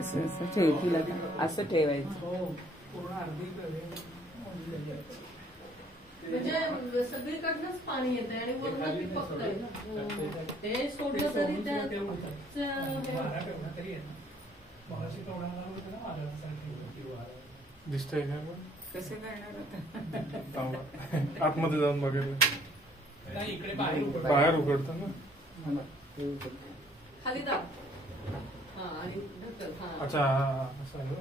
कसं असं ठेवतील का असं ठेवायचं. म्हणजे सगळीकडनंच पाणी येते आणि वरून मी बघतोय ते सोडलं तरी दिसतंय का कसं करणार आता आतमध्ये जाऊन बघायला इकडे बाहेर उघडतं ना खाली दाब. आणि अच्छा असं आहे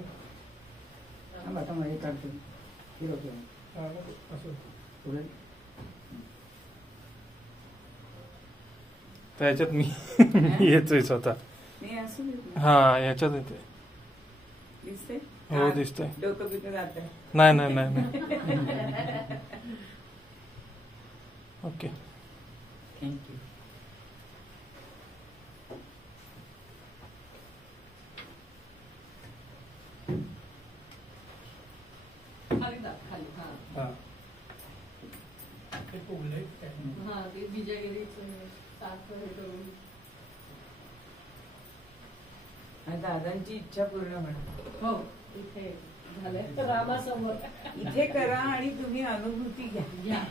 आता मध्ये काढतो पुढे त्याच्यात मी येतोय स्वतः. हा याच्यात येते. दिसते हो दिसतंय. डोकं बिकं जात नाही नाही नाही ओके थँक्यू. खाली दाब खाली. हा ते बिजागिरीचं साखर हे करून दादांची इच्छा पूर्ण म्हणा. हो इथे झालंय रामासमोर. इथे करा आणि तुम्ही अनुभूती घ्या.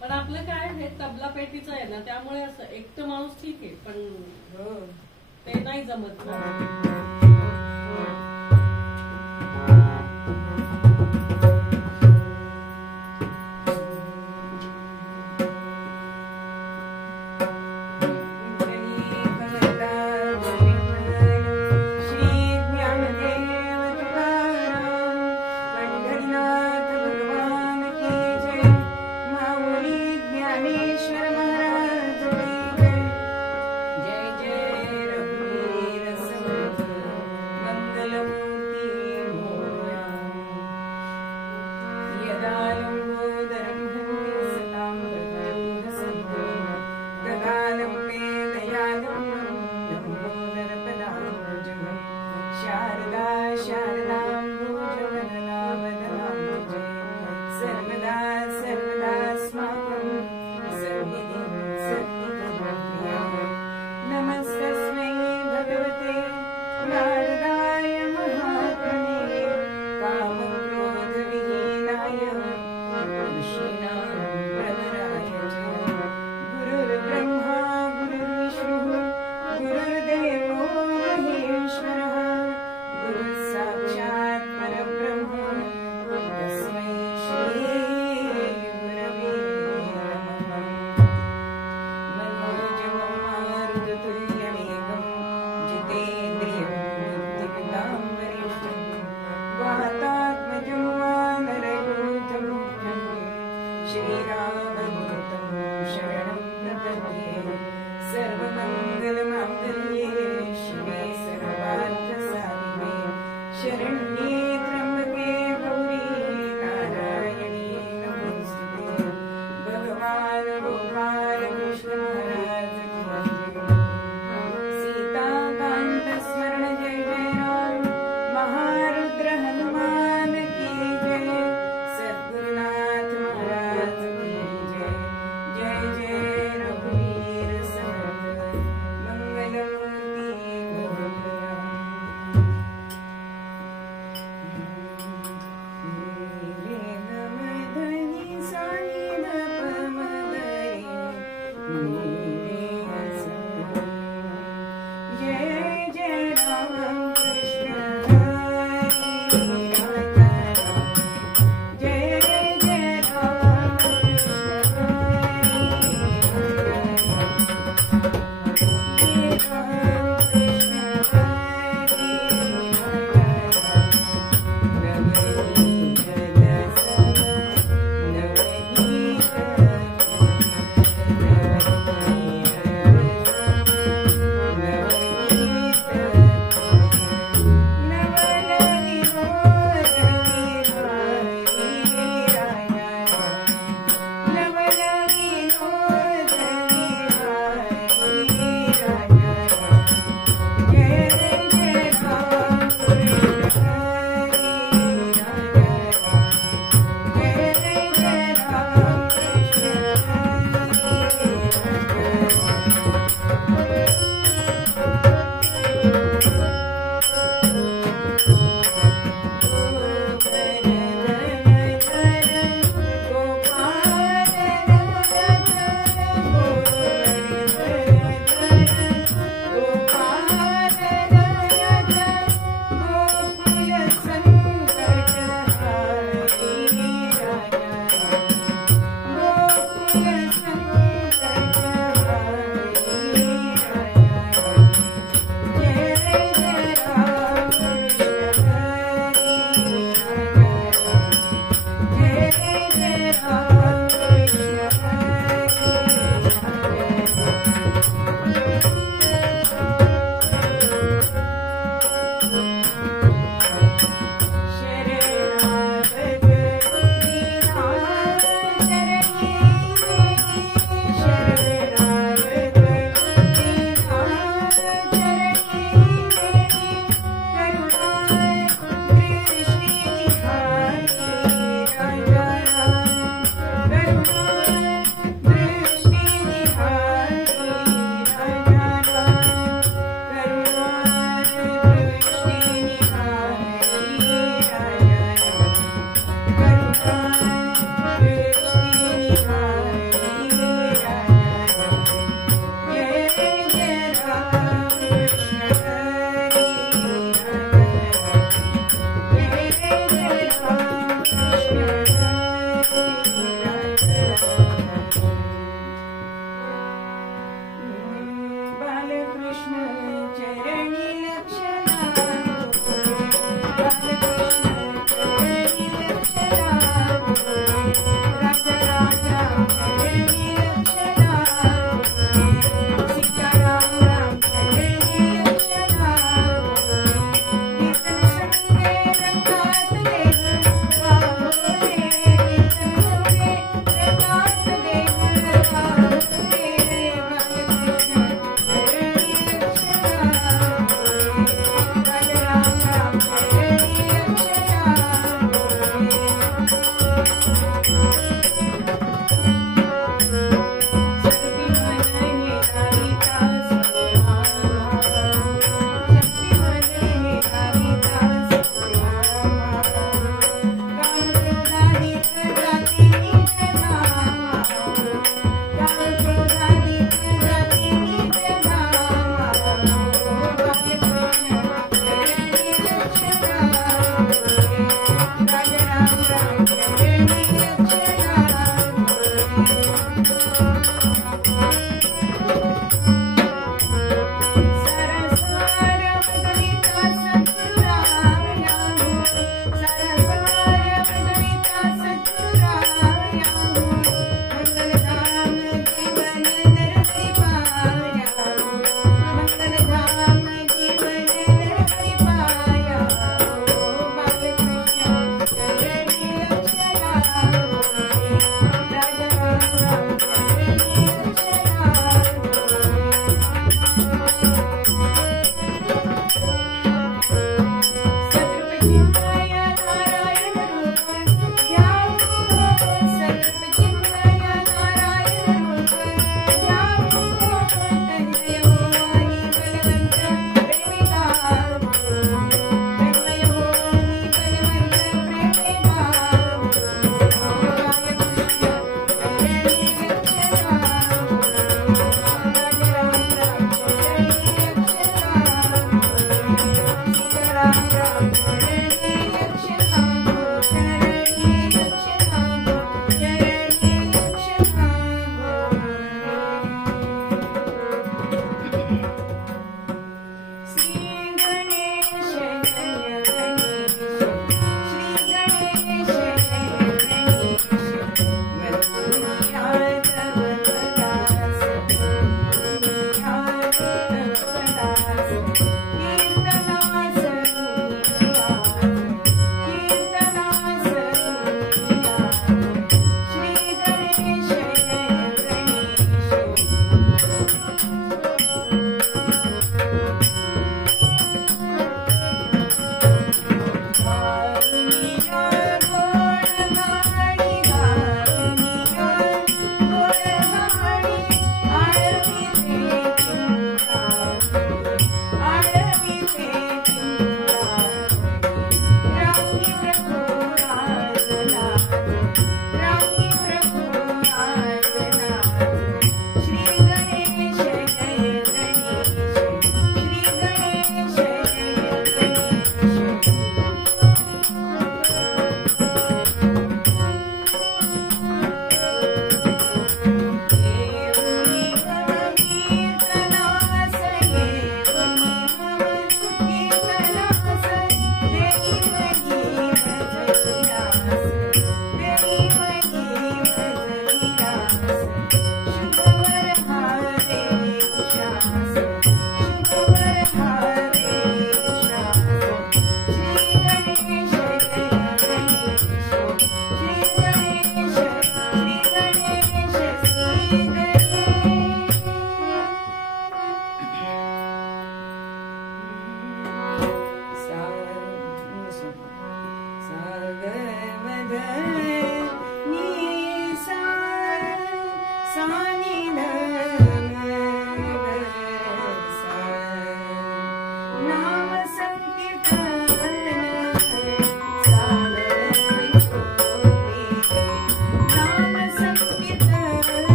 पण आपलं काय हे तबला पेटीचं आहे ना त्यामुळे असं एकटं माणूस ठीक आहे पण ते नाही जमत.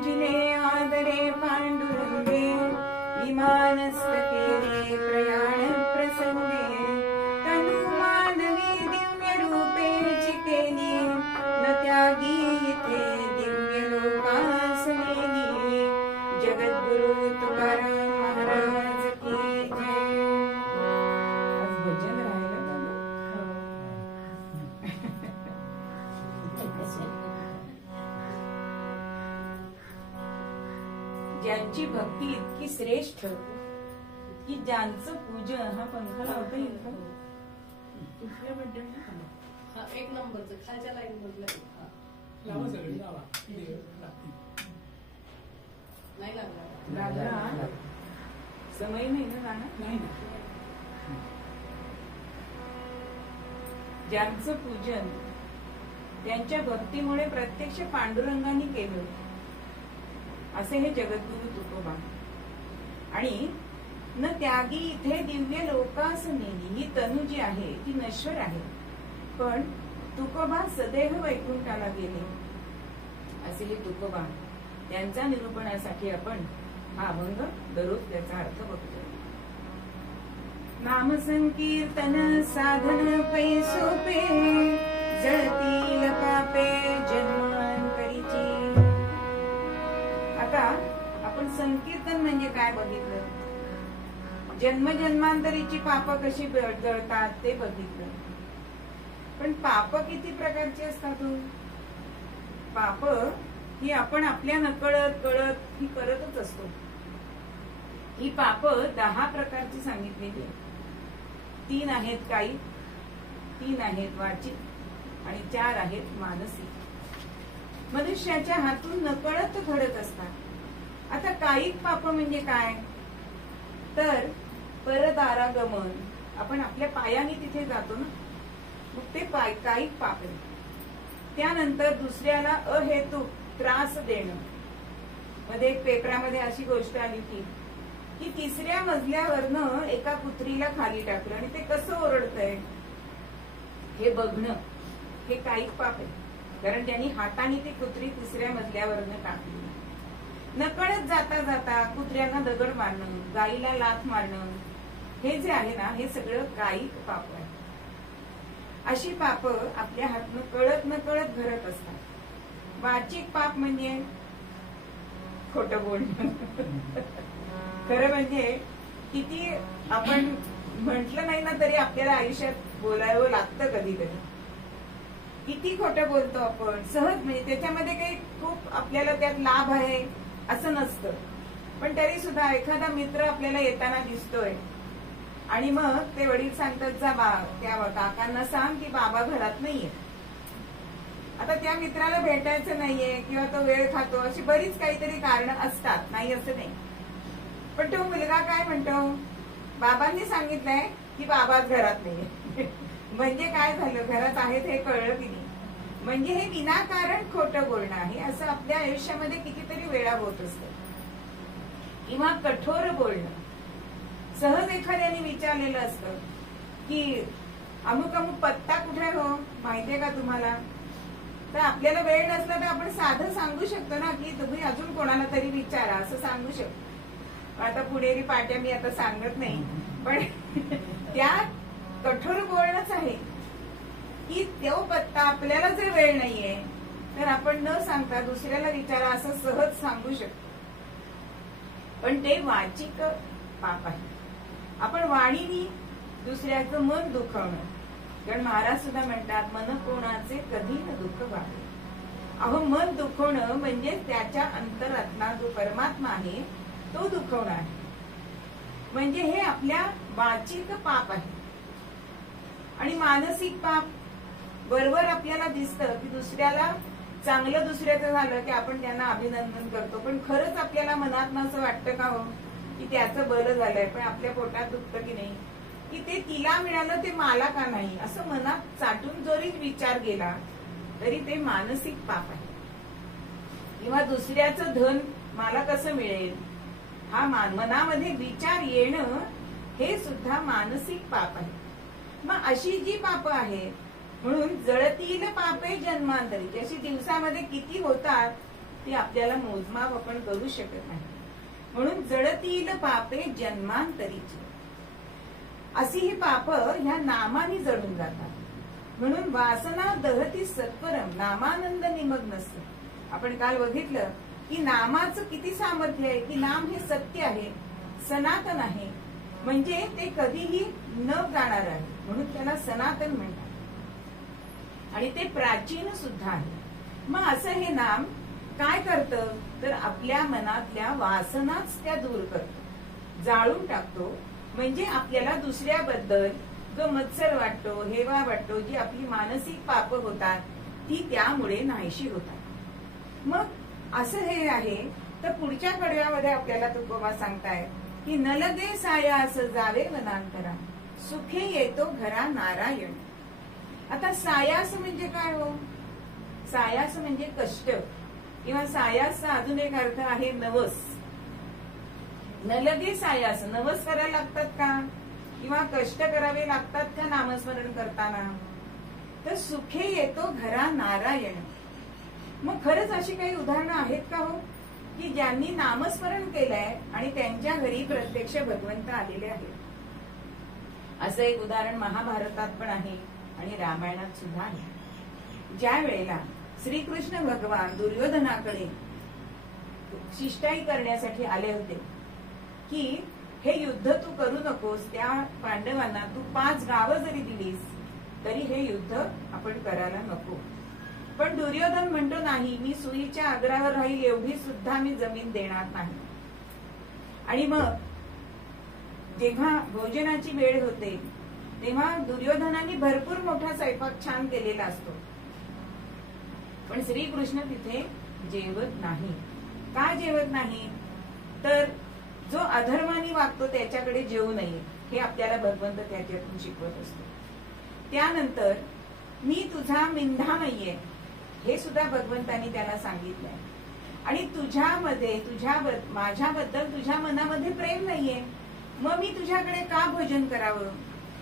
पूजिले आदरे पांडुरंगे विमानस्तके रे प्रयाण प्रसंगे तनु मानवी दिव्य रूपेची केली न त्यागी इथे दिव्य लोकास नेली जगद्गुरु तुकाराम महाराज की जय. आज भजन राहिलं ज्यांची भक्ती इतकी श्रेष्ठ की ज्यांचं पूजन हा पंख लावता येईल का? कुठल्या बद्दल हा, एक नंबरचं खालच्या लाईन मधलं नाही लागला. लागला समय नाही ना गाणं. नाही ज्यांचं पूजन त्यांच्या भक्तीमुळे प्रत्यक्ष पांडुरंगाने केलं असे हे जगद्गुरु तुकोबा. आणि न त्यागी इथे दिव्य लोकास नेली. ही तनु जी आहे ती नश्वर आहे, पण तुकोबा सदैव वैकुंठाला गेले असे हे तुकोबा. त्यांच्या निरूपणासाठी आपण हा अभंग दररोज त्याचा अर्थ बघतो. नाम संकीर्तन साधन पै सोपे जळतील पापे जन्मांतरीची. आता आपण संकीर्तन म्हणजे काय बघितलं, जन्मजन्मांतरीची पाप कशी जळतात ते बघितलं. पण पाप किती प्रकारची असतात? पाप ही आपण आपल्या नकळत कळत ही करतच असतो. ही पाप 10 प्रकारची सांगितलेली आहे. 3 आहेत कायिक, 3 आहेत वाचिक आणि 4 आहेत मानसिक. मनुष्याच्या हातून नकळत घडत असतात. आता कायिक पाप म्हणजे काय, तर परदारागमन, आपण आपल्या पायाने तिथे जातो ना, मग ते कायिक पाप आहे. त्यानंतर दुसऱ्याला अहेतुक त्रास देणं. मध्ये एक पेपरामध्ये अशी गोष्ट आली की 3ऱ्या मजल्यावरनं एका कुत्रीला खाली टाकलं आणि ते कसं ओरडतंय हे बघणं, हे कायिक पाप आहे. कारण त्यांनी हाताने ती कुत्री 3ऱ्या मजल्यावरनं टाकली. नकळत जाता जाता कुत्र्यांना दगड मारणं, गाईला लाथ मारणं, हे जे आहे ना हे सगळं कायिक पाप आहे. अशी पाप आपल्या हातनं कळत नकळत घडत असतात. वाचिक पाप म्हणजे खोटं बोलणं. खरं म्हणजे किती आपण म्हटलं नाही ना तरी आपल्याला आयुष्यात बोलावं लागतं कधी कधी. किती खोटं बोलतो आपण सहज, म्हणजे त्याच्यामध्ये काही खूप आपल्याला त्यात लाभ आहे असं नसतं. पण तरी सुद्धा एखादा मित्र आपल्याला येताना दिसतोय आणि मग ते वडील सांगतात जा त्या काकांना सांग की बाबा घरात नाहीये. आता त्या मित्राला भेटायचं नाहीये किंवा तो वेळ खातो, अशी बरीच काहीतरी कारण असतात, नाही असं नाही. पण तो मुलगा काय म्हणतो, बाबांनी सांगितलंय की बाबाच घरात नाहीये. म्हणजे काय झालं, घरात आहेत हे कळलं की नाही. म्हणजे हे विनाकारण खोटं बोलणं आहे. असं आपल्या आयुष्यामध्ये कितीतरी वेळा होत असतं. किंवा कठोर बोलणं. सहज एखाद्याने विचारलेलं असतं की अमुक अमुक पत्ता कुठे हो, माहितीये का तुम्हाला, तर आपल्याला वेळ नसला तर आपण साधं सांगू शकतो ना की तुम्ही अजून कोणाला तरी विचारा, असं सांगू शकतो. आता पुणेरी पाट्या मी आता सांगत नाही, पण त्या कठोर बोलणंच आहे की तो पत्ता आपल्याला जर वेळ नाहीये तर आपण न सांगता दुसऱ्याला विचारा असं सहज सांगू शकतो. पण ते वाचिक पाप आहे. आपण वाणीनी दुसऱ्याचं मन दुखवणं. कारण महाराज सुद्धा म्हणतात मन कोणाचे कधी न दुःख व्हावे. अहो मन दुखवणं म्हणजे त्याच्या अंतरातला जो परमात्मा आहे तो दुखवणं आहे. म्हणजे हे आपल्या वाचिक पाप आहे. आणि मानसिक पाप बरोबर आपल्याला दिसतं की दुसऱ्याला चांगलं दुसऱ्याचं झालं की आपण त्यांना अभिनंदन करतो, पण खरंच आपल्याला मनात असं वाटतं का हो की त्याचं बरं झालंय, पण आपल्या पोटात दुखतं की नाही की ते तिला मिळालं ते मला का नाही, असं मनात चाटून जरी विचार गेला तरी ते मानसिक पाप आहे. किंवा दुसऱ्याचं धन मला कसं मिळेल हा मनामध्ये विचार येणं हे सुद्धा मानसिक पाप आहे. मग अशी जी पाप आहेत, म्हणून जळतील पापे जन्मांतरी, जशी दिवसामध्ये किती होतात ती आपल्याला मोजमाप आपण करू शकत नाही. म्हणून जडतील पापे जन्मांतरीची, अशी ही पाप ह्या नामाने जडून जातात. म्हणून वासना दहती सत्वरम, नामानंद निमग्न असतं. आपण काल बघितलं की नामाचं किती सामर्थ्य आहे, की नाम हे सत्य आहे, सनातन आहे, म्हणजे ते कधीही न जाणार आहे, म्हणून त्याला सनातन म्हणतात. आणि ते प्राचीन सुद्धा आहे. मग असं हे नाम काय करतं, तर आपल्या मनातल्या वासनाच त्या दूर करतो, जाळून टाकतो. म्हणजे आपल्याला दुसऱ्याबद्दल जो मत्सर वाटतो, हेवा वाटतो, जी आपली मानसिक पाप होतात ती त्यामुळे नाहीशी होतात. मग असं हे आहे. तर पुढच्या कडव्यामध्ये आपल्याला तुकोबा सांगताय की न लगे सायास जावे वनांतरा, सुखे येतो घरा नारायण. आता सायास म्हणजे काय हो? सायास म्हणजे कष्ट, किंवा सायासचा अजून एक अर्थ आहे नवस. न लगे सायास, नवस करायला लागतात का, किंवा कष्ट करावे लागतात का नामस्मरण करताना? तर सुखे येतो घरा नारायण. मग खरंच अशी काही उदाहरणं आहेत का हो, की ज्यांनी नामस्मरण केलंय आणि त्यांच्या घरी प्रत्यक्ष भगवंत आलेले आहेत? असं एक उदाहरण महाभारतात पण आहे आणि रामायणात सुद्धा आहे. ज्या वेळेला श्रीकृष्ण भगवान दुर्योधनाकडे शिष्टाई करण्यासाठी आले होते की हे युद्ध तू करू नकोस, त्या पांडवांना तू 5 गावं जरी दिलीस तरी हे युद्ध आपण करायला नको. पण दुर्योधन म्हणतो नाही, मी सुईच्या आग्रहावर राहील एवढी सुद्धा मी जमीन देणार नाही. आणि मग जेव्हा भोजनाची वेळ होते तेव्हा दुर्योधनाने भरपूर मोठा स्वयंपाक छान केलेला असतो, पण श्रीकृष्ण तिथे जेवत नाही. का जेवत नाही? तर जो अधर्माने वागतो त्याच्याकडे जेवू नये, हे आपल्याला भगवंत त्याच्यातून शिकवत असतो. त्यानंतर मी तुझा मिंधा नाहीये, हे सुद्धा भगवंतानी त्याला सांगितलंय. आणि तुझ्यामध्ये माझ्याबद्दल तुझ्या मनामध्ये प्रेम नाहीये, मग मी तुझ्याकडे का भोजन करावं?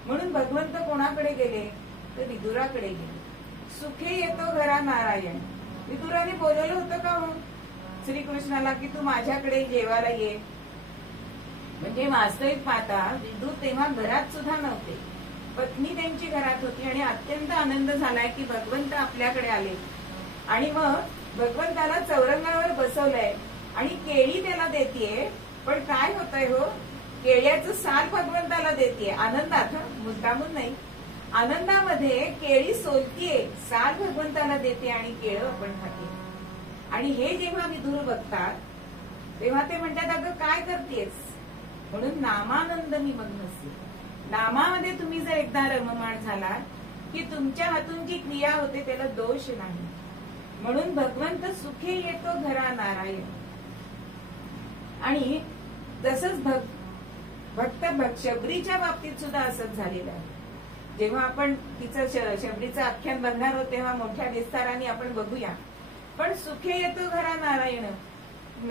म्हणून भगवंत कोणाकडे गेले? तर विदुराकडे गेले. सुखे येतो घरा नारायण. विदुराने बोलवलं होतं का हो श्रीकृष्णाला की तू माझ्याकडे जेवायला ये? म्हणजे वास्तविक पाहता विदुर तेव्हा घरात सुद्धा नव्हते, पत्नी त्यांची घरात होती आणि अत्यंत आनंद झालाय की भगवंत आपल्याकडे आले. आणि मग भगवंताला चौरंगावर बसवलंय आणि केळी त्याला देतीये. पण काय होतंय हो, केळ्याचं साल भगवंताला देतीये आनंदात, मुद्दामून नाही, आनंदामध्ये केळी सोलतीये, साल भगवंताला देते आणि केळं आपण खाते. आणि हे जेव्हा विदुर बघतात तेव्हा ते म्हणतात अगं काय करतेस? म्हणून नामानंद निमग्न असते. नामामध्ये तुम्ही जर एकदा रममाण झाला की तुमच्या हातून जी क्रिया होते त्याला दोष नाही. म्हणून भगवंत सुखे येतो घरा नारायण. आणि तसंच भक्त शबरीच्या बाबतीत सुद्धा असंच झालेलं आहे. जेव्हा आपण तिचं शबरीचं आख्यान बघणार आहोत तेव्हा मोठ्या विस्ताराने आपण बघूया. पण सुखे येतो घरा नारायण,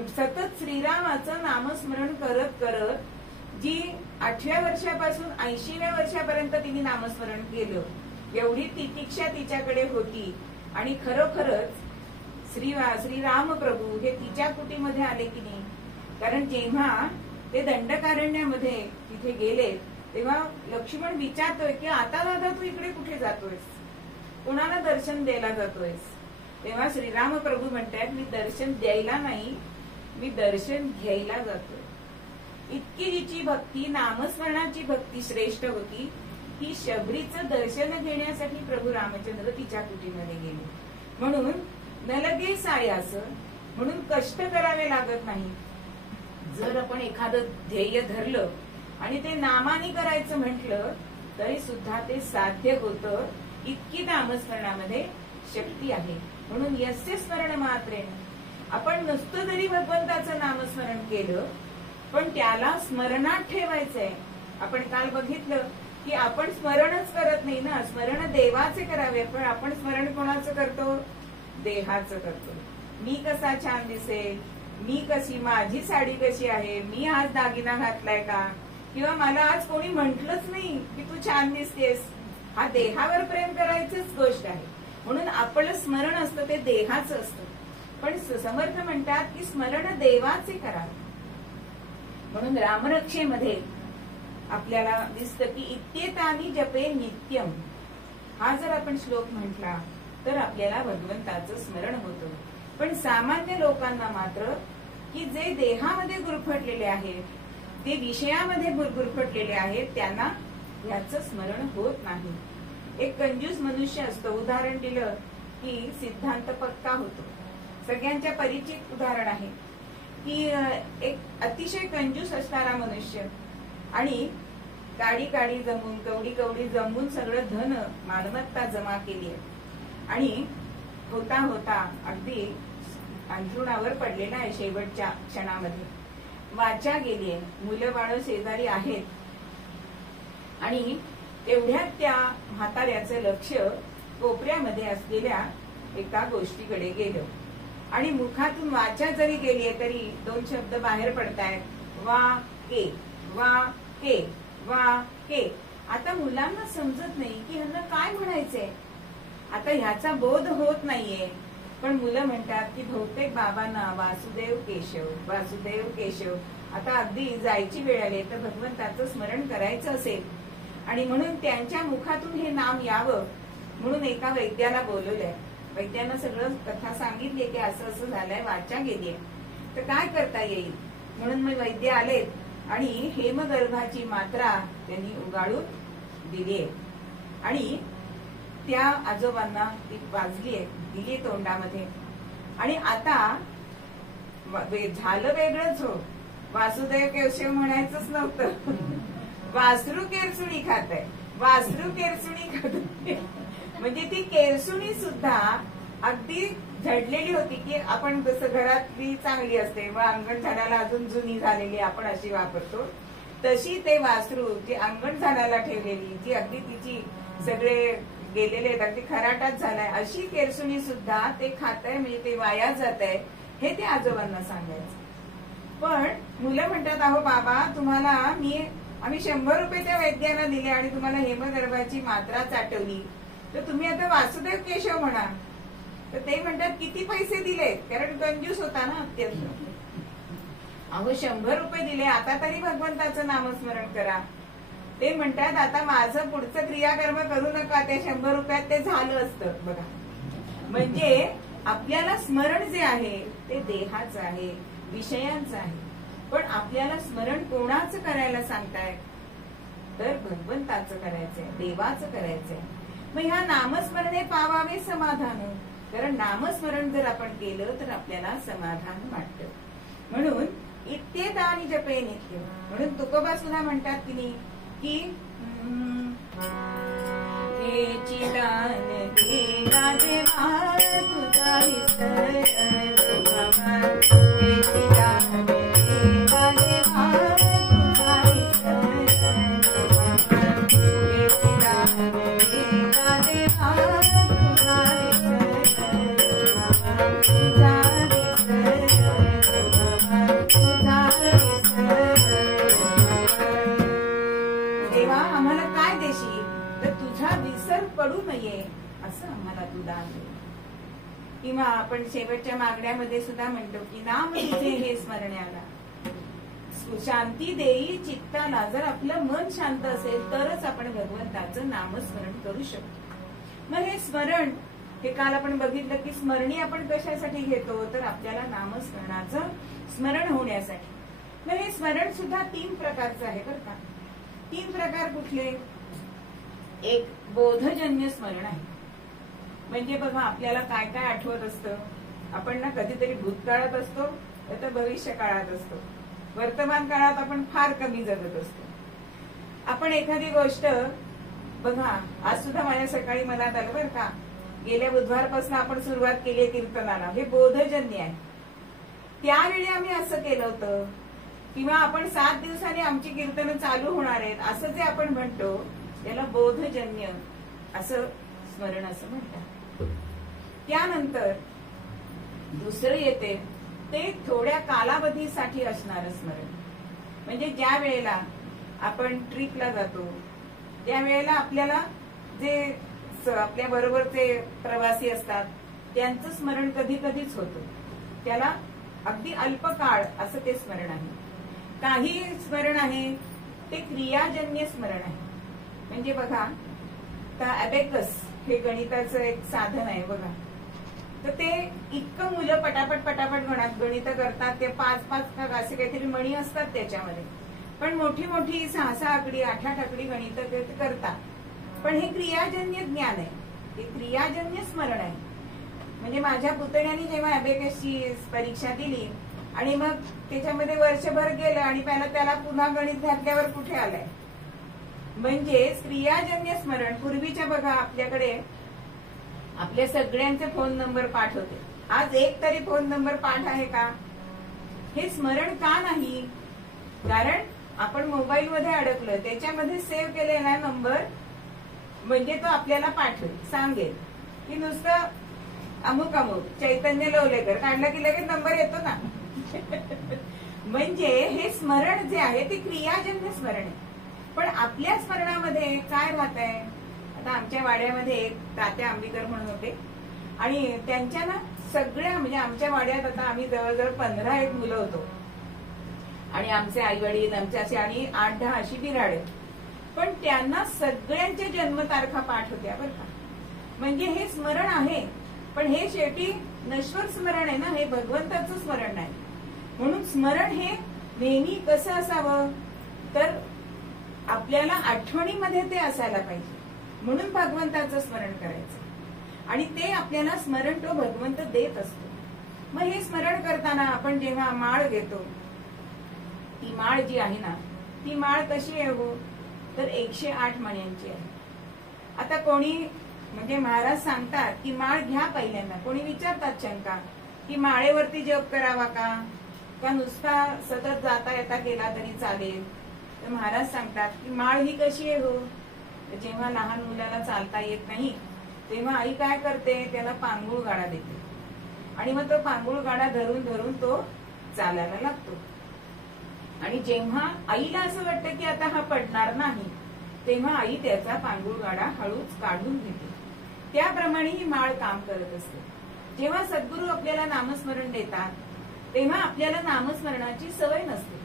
सतत श्रीरामाचं नामस्मरण करत करत जी 8व्या वर्षापासून 80व्या वर्षापर्यंत तिने नामस्मरण केलं, एवढी तितिक्षा तिच्याकडे होती. आणि खरोखरच श्रीराम प्रभू हे तिच्या कुटीमध्ये आले की नाही? कारण जेव्हा ते दंडकारण्यामध्ये तिथे गेले तेव्हा लक्ष्मण विचारतोय की आता दादा तू इकडे कुठे जातोयस, कोणाला दर्शन द्यायला जातोयस? तेव्हा श्रीराम प्रभू म्हणतात मी दर्शन द्यायला नाही, मी दर्शन घ्यायला जातोय. इतकी हिची भक्ती, नामस्मरणाची भक्ती श्रेष्ठ होती की शबरीचं दर्शन घेण्यासाठी प्रभू रामचंद्र तिच्या कुटीमध्ये गेले. म्हणून न लगे सायास, म्हणून कष्ट करावे लागत नाही. जर आपण एखादं ध्येय धरलं आणि ते नामाने करायचं म्हटलं तरी सुद्धा ते साध्य होतं. इतकी नामस्मरणामध्ये शक्ती आहे. म्हणून यस्य स्मरण मात्रेण, आपण नुसतं जरी भगवंताचं नामस्मरण केलं पण त्याला स्मरणात ठेवायचंय. आपण काल बघितलं की आपण स्मरणच करत नाही ना, स्मरण देवाचे करावे, पण आपण स्मरण कोणाचं करतो? देहाचं करतो. मी कसा छान दिसेल, मी कशी, माझी साडी कशी आहे, मी आज दागिना घातलाय का, किंवा मला आज कोणी म्हंटलच नाही की तू छान दिसतेस. हा देहावर प्रेम करायचीच गोष्ट आहे. म्हणून आपलं स्मरण असतं ते देहाचं असतं. पण समर्थ म्हणतात की स्मरण देवाचे करावे. म्हणून रामरक्षेमध्ये आपल्याला दिसतं की इत्येतानि जपे नित्यम, हा जर आपण श्लोक म्हटला तर आपल्याला भगवंताचं स्मरण होतं. पण सामान्य लोकांना मात्र की जे देहामध्ये गुरफटलेले आहेत, ते विषयामध्ये गुरफटलेले आहेत, त्यांना याचं स्मरण होत नाही. एक कंजूस मनुष्य असतो. उदाहरण दिलं की सिद्धांत पक्का होतो. सगळ्यांच्या परिचित उदाहरण आहे की एक अतिशय कंजूस असणारा मनुष्य आणि काडी काडी जमून कवडी कवडी जमून सगळं धन मालमत्ता जमा केली आहे आणि होता होता अगदी अंथरुणावर पडलेला आहे. शेवटच्या क्षणामध्ये वाचा गेली आहे. मुलं बाळ शेजारी आहेत आणि तेवढ्यात त्या म्हाताऱ्याचं लक्ष कोपऱ्यामध्ये असलेल्या एका गोष्टीकडे गेलं आणि मुखातून वाचा जरी गेलीये तरी दोन शब्द बाहेर पडतायत, वा के वा के वा के. आता मुलांना समजत नाही की ह्यांना काय म्हणायचंय. आता ह्याचा बोध होत नाहीये. पण मुलं म्हणतात की बहुतेक बाबांना वासुदेव केशव वासुदेव केशव. आता अगदी जायची वेळ आली तर भगवंताचं स्मरण करायचं असेल आणि म्हणून त्यांच्या मुखातून हे नाम यावं म्हणून एका वैद्याला बोलवलंय. वैद्यानं सगळं कथा सांगितली की असं असं झालंय, वाचा गेलीय, तर काय करता येईल. म्हणून मग वैद्य आलेत आणि हेमगर्भाची मात्रा त्यांनी उगाळून दिलीये आणि त्या आजोबांना ती वाजलीये, दिली तोंडामध्ये. आणि आता झालं वेगळंच हो. वासुदेव केशव म्हणायचंच नव्हतं. वासरू केरसुणी खात आहे, वासरू केरसुणी खात. म्हणजे ती केरसुणी सुद्धा अगदी झडलेली होती की आपण जसं घरातली चांगली असते व अंगण झाडाला अजून जुनी झालेली आपण अशी वापरतो, तशी ते वासरू जी अंगण झाडाला ठेवलेली, जी अगदी तिची सगळे गेलेले आहेत, अगदी खराटाच झालाय, अशी केरसुणी सुद्धा ते खात आहे. म्हणजे ते वाया जात आहे हे ते आजोबांना सांगायचं. पण मुलं म्हणतात अहो बाबा तुम्हाला आम्ही 100 रुपये त्या वैद्याला दिले आणि तुम्हाला हेमगर्भाची मात्रा चाटवली तर तुम्ही आता वासुदेव केशव म्हणा. तर ते म्हणतात किती पैसे दिले, कारण कंजूस होता ना अत्यंत. अहो 100 रुपये दिले, आता तरी भगवंताचं नामस्मरण करा. ते म्हणतात आता माझं पुढचं क्रियाकर्म करू नका, त्या 100 रुपयात ते झालं असतं. बघा म्हणजे आपल्याला स्मरण जे आहे ते देहाचं आहे, विषयांचं आहे. पण आपल्याला स्मरण कोणाचं करायला सांगताय तर भगवंताचं करायचंय, देवाचं करायचंय. मग ह्या नामस्मरणे पावावे समाधान. कारण नामस्मरण जर आपण केलं तर आपल्याला समाधान वाटतं. म्हणून इत्येतानि जपे नित्य. म्हणून तुकोबा सुद्धा म्हणतात की नाही की देवा आम्हाला काय देशील तर तुझा विसर पडू नये असं आम्हाला तू दान दे. किंवा आपण शेवटच्या मागण्यामध्ये सुद्धा म्हणतो की नाम तुझे हे स्मरण्याला शांती देई चित्ताला. जर आपलं मन शांत असेल तरच आपण भगवंताचं नामस्मरण करू शकतो. मग हे स्मरण हे काल आपण बघितलं की स्मरणी आपण कशासाठी घेतो तर आपल्याला नामस्मरणाचं स्मरण होण्यासाठी. मग हे स्मरण सुद्धा 3 प्रकारचं आहे बरं का. 3 प्रकार कुठले. एक बोधजन्य स्मरण आहे. म्हणजे बघा आपल्याला काय काय आठवत असतं. आपण ना कधीतरी भूतकाळात असतो तर भविष्य काळात असतो. वर्तमान काळात आपण फार कमी जगत असतो. आपण एखादी गोष्ट बघा आज सुद्धा माझ्या सकाळी मनात आलं बरं का, गेल्या बुधवारपासून आपण सुरुवात केली आहे कीर्तनाला. हे बोधजन्य आहे. त्यावेळी आम्ही असं केलं होतं किंवा आपण 7 दिवसांनी आमची कीर्तनं चालू होणार आहेत असं जे आपण म्हणतो त्याला बोधजन्य असं स्मरण असं म्हणतात. त्यानंतर दुसरं येते ते थोड्या कालावधीसाठी असणारं स्मरण. म्हणजे ज्या वेळेला आपण ट्रिपला जातो त्यावेळेला आपल्याला जे आपल्या बरोबरचे प्रवासी असतात त्यांचं स्मरण कधी कधीच होतं. त्याला अगदी अल्पकाळ असं ते स्मरण आहे. काही स्मरण आहे ते क्रियाजन्य स्मरण आहे. म्हणजे बघा, अबेकस हे गणिताचं एक साधन आहे बघा. तर ते इतकं मुलं पटापट पटापट गणित करतात. ते 5-5 असे काहीतरी मणी असतात त्याच्यामध्ये, पण मोठी मोठी 6-6 आकडी 8-8 आकडी गणित करतात. पण हे क्रियाजन्य ज्ञान आहे, हे क्रियाजन्य स्मरण आहे. म्हणजे माझ्या पुतण्याने जेव्हा अबेकसची परीक्षा दिली आणि मग त्याच्यामध्ये वर्षभर गेलं आणि त्याला पुन्हा गणित घातल्यावर कुठे आलंय. म्हणजे क्रियाजन्य स्मरण. पूर्वीच्या बघा आपल्याकडे आपल्या सगळ्यांचे फोन नंबर पाठ होते. आज एक तरी फोन नंबर पाठ आहे का? हे स्मरण का नाही? कारण आपण मोबाईल मध्ये अडकलोय. त्याच्यामध्ये सेव्ह केलेला नंबर म्हणजे तो आपल्याला पाठवेल, सांगेल की नुसतं अमुक अमुक चैतन्य लवलेकर काढलं की लगेच नंबर येतो ना. म्हणजे हे स्मरण जे आहे ते क्रियाजन्य स्मरण आहे. पण आपल्या स्मरणामध्ये काय राहत आहे? आता आमच्या वाड्यामध्ये एक तात्या आंबेकर म्हणून होते आणि त्यांच्या ना सगळ्या म्हणजे आमच्या वाड्यात आता आम्ही जवळजवळ 15 मुलं होतो आणि आमचे आई वडील आमचे असे आणि 8-10 अशी बिराडे. पण त्यांना सगळ्यांच्या जन्मतारखा पाठ होत्या बरं का. म्हणजे हे स्मरण आहे, पण हे शेवटी नश्वर स्मरण आहे ना, हे भगवंताचं स्मरण नाही. म्हणून स्मरण हे नेहमी कसं असावं तर आपल्याला आठवणीमध्ये ते असायला पाहिजे. म्हणून भगवंताचं स्मरण करायचं आणि ते आपल्याला स्मरण तो भगवंत देत असतो. मग हे स्मरण करताना आपण जेव्हा माळ घेतो, ती माळ जी आहे ना, ती माळ कशी आहे हो तर 108 मण्यांची आहे. आता कोणी म्हणजे महाराज सांगतात की माळ घ्या पहिल्यांदा. कोणी विचारतात शंका की माळेवरती जप करावा का नुसता सतत जाता येता केला तरी चालेल. तर महाराज सांगतात की माळ ही कशी आहे हो. जेव्हा लहान मुलाला चालता येत नाही तेव्हा आई काय करते, त्याला पांगुळ गाडा देते आणि मग तो पांगुळ गाडा धरून धरून तो चालायला लागतो. आणि जेव्हा आईला असं वाटतं की आता हा पडणार नाही तेव्हा आई त्याचा पांगुळ गाडा हळूच काढून घेते. त्याप्रमाणे ही माळ काम करत असते. जेव्हा सद्गुरू आपल्याला नामस्मरण देतात तेव्हा आपल्याला नामस्मरणाची सवय नसते.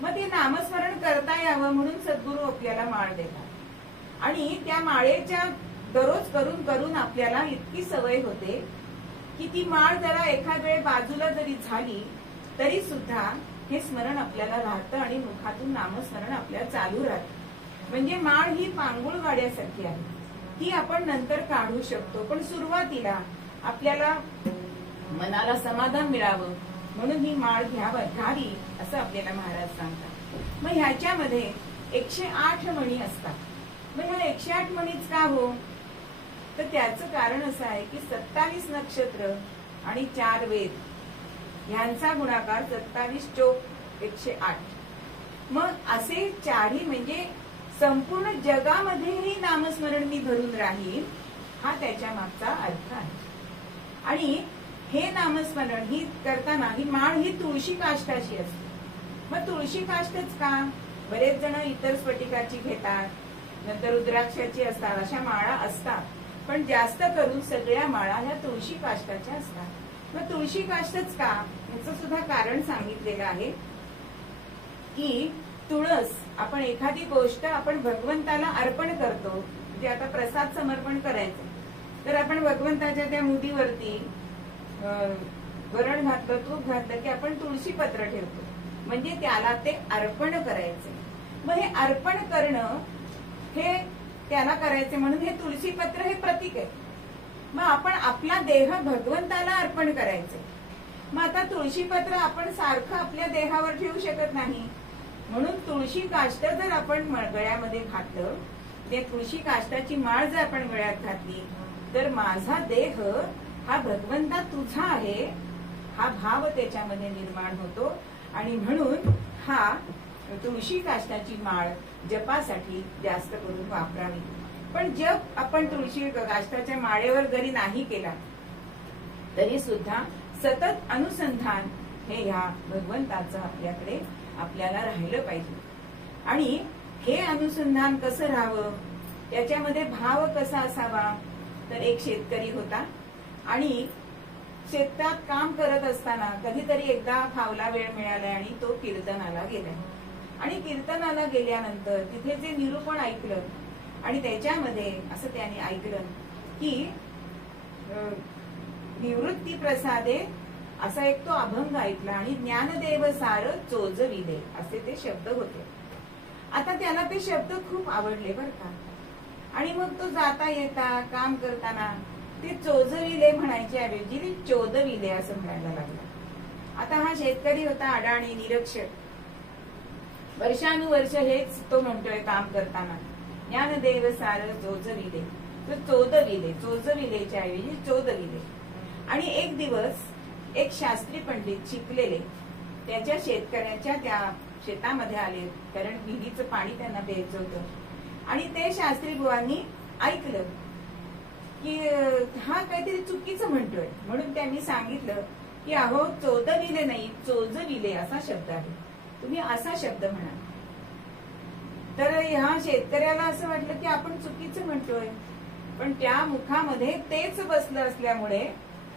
मग ते नामस्मरण करता यावं म्हणून सद्गुरू आपल्याला माळ देतात आणि त्या माळेच्या दररोज करून करून आपल्याला इतकी सवय होते की ती माळ जरा एखाद वेळ बाजूला जरी झाली तरी सुद्धा हे स्मरण आपल्याला राहतं आणि मुखातून नामस्मरण आपल्याला चालू राहतं. म्हणजे माळ ही पांगुळ गाड्यासारखी आहे, ती आपण नंतर काढू शकतो. पण सुरुवातीला आपल्याला मनाला समाधान मिळावं म्हणून ही माळ घ्यावी असं आपल्याला महाराज सांगतात. मग ह्याच्यामध्ये 108 मणी असतात. मग ह्या 108 मणीच का हो तर त्याचं कारण असं आहे की 27 नक्षत्र आणि 4 वेद ह्यांचा गुणाकार 27 चोक 108. मग असे 4ही म्हणजे संपूर्ण जगामध्येही नामस्मरण मी धरून राहील हा त्याच्या मागचा अर्थ आहे. आणि हे नामस्मरण ही करताना ही माळ ही तुळशी काष्टाची असते. मग तुळशी काष्टच का? बरेच जण इतर स्फटिकाची घेतात, नंतर रुद्राक्षाची असतात, अशा माळा असतात. पण जास्त करून सगळ्या माळा ह्या तुळशी काष्टाच्या असतात. मग तुळशी काष्टच का याचं सुद्धा कारण सांगितलेलं आहे की तुळस आपण एखादी गोष्ट आपण भगवंताला अर्पण करतो. म्हणजे आता प्रसाद समर्पण करायचं तर आपण भगवंताच्या त्या मुदीवरती वरण घातलं, तूप घातलं की आपण तुळशी पत्र ठेवतो. म्हणजे त्याला ते अर्पण करायचे. मग हे अर्पण करणं हे त्याला करायचे म्हणून हे तुळशी पत्र हे प्रतीक आहे. मग आपण आपला देह भगवंताला अर्पण करायचे. मग आता तुळशी पत्र आपण सारखं आपल्या देहावर ठेवू शकत नाही. म्हणून तुळशी काष्ट जर आपण गळ्यामध्ये घातलं, त्या तुळशी काष्टाची माळ जर आपण गळ्यात घातली तर माझा देह हा भगवंता तुझा आहे हा भाव त्याच्यामध्ये निर्माण होतो. आणि म्हणून हा तुळशी काष्टाची माळ जपासाठी जास्त करून वापरावी. पण जप आपण तुळशी काष्टाच्या माळेवर जरी नाही केला तरी सुद्धा सतत अनुसंधान हे ह्या भगवंताचं आपल्याकडे आपल्याला राहिलं पाहिजे. आणि हे अनुसंधान कसं राहावं, त्याच्यामध्ये भाव कसा असावा तर एक शेतकरी होता आणि शेतात काम करत असताना कधीतरी एकदा फावला वेळ मिळाला आणि तो कीर्तनाला गेलाय. आणि कीर्तनाला गेल्यानंतर तिथे जे निरूपण ऐकलं आणि त्याच्यामध्ये असं त्याने ऐकलं की निवृत्ती प्रसादे असा एक तो अभंग ऐकला आणि ज्ञानदेव सार चोजविले असे ते शब्द होते. आता त्याला ते शब्द खूप आवडले बर का. आणि मग तो जाता येता काम करताना ते चोजविले म्हणायचे ऐवजी चोदविले असं म्हणायला लागला. आता हा शेतकरी होता अडाणी निरक्षर. वर्षानुवर्ष हेच तो म्हणतोय काम करताना ज्ञानदेव सार चोजविले, तर चोदविले, चोजविलेच्या ऐवजी चोदविले. आणि एक दिवस एक शास्त्री पंडित शिकलेले त्याच्या शेतकऱ्याच्या त्या शेतामध्ये आले, कारण विहिरीचं पाणी त्यांना प्यायचं होतं. आणि ते शास्त्री बुवांनी ऐकलं की हा काहीतरी चुकीचं म्हणतोय, म्हणून त्यांनी सांगितलं की अहो चोदविले नाही चोजविले असा शब्द आहे, तुम्ही असा शब्द म्हणा. तर ह्या शेतकऱ्याला असं वाटलं की आपण चुकीचं म्हणतोय, पण त्या मुखामध्ये तेच बसलं असल्यामुळे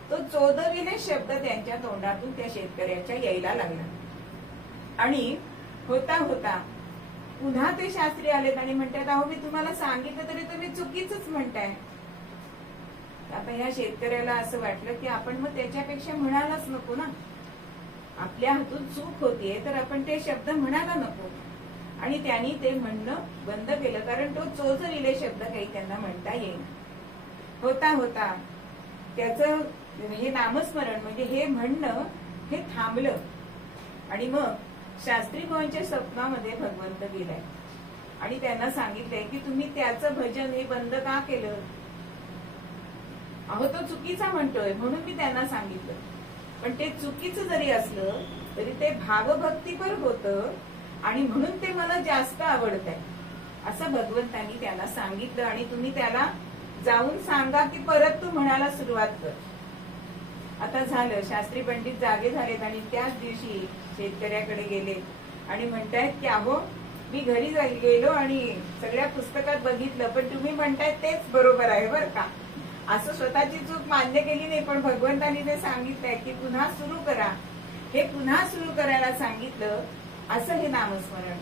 तो चोदविले शब्द त्यांच्या तोंडातून त्या शेतकऱ्याच्या यायला लागला. आणि होता होता पुन्हा ते शास्त्री आलेत आणि म्हणतात अहो मी तुम्हाला सांगितलं तरी तुम्ही चुकीचंच म्हणताय. आता ह्या शेतकऱ्याला असं वाटलं की आपण मग त्याच्यापेक्षा म्हणायलाच नको ना, आपल्या हातून चूक होतीये तर आपण ते शब्द म्हणायला नको. आणि त्यांनी ते म्हणणं बंद केलं, कारण तो चोजविले शब्द काही त्यांना म्हणता येईल. होता होता त्याचं हे नामस्मरण म्हणजे हे म्हणणं हे थांबलं. आणि मग शास्त्री बुवांच्या स्वप्नामध्ये भगवंत गेलाय आणि त्यांना सांगितलंय की तुम्ही त्याचं भजन हे बंद का केलं. अहो तो चुकीचा म्हणतोय म्हणून मी त्यांना सांगितलं, पण ते चुकीचं जरी असलं तरी ते भावभक्तीपर होतं आणि म्हणून ते मला जास्त आवडत आहे असं भगवंतांनी त्याला सांगितलं. आणि तुम्ही त्याला जाऊन सांगा की परत तू म्हणायला सुरुवात कर. आता झालं, शास्त्री पंडित जागे झालेत आणि त्याच दिवशी शेतकऱ्याकडे गेले आणि म्हणतायत की अहो मी घरी गेलो आणि सगळ्या पुस्तकात बघितलं, पण तुम्ही म्हणतायत तेच बरोबर आहे बरं का. असं स्वतःची चूक मान्य केली नाही, पण भगवंतांनी ते सांगितलंय की पुन्हा सुरू करा. हे पुन्हा सुरू करायला सांगितलं असं हे नामस्मरण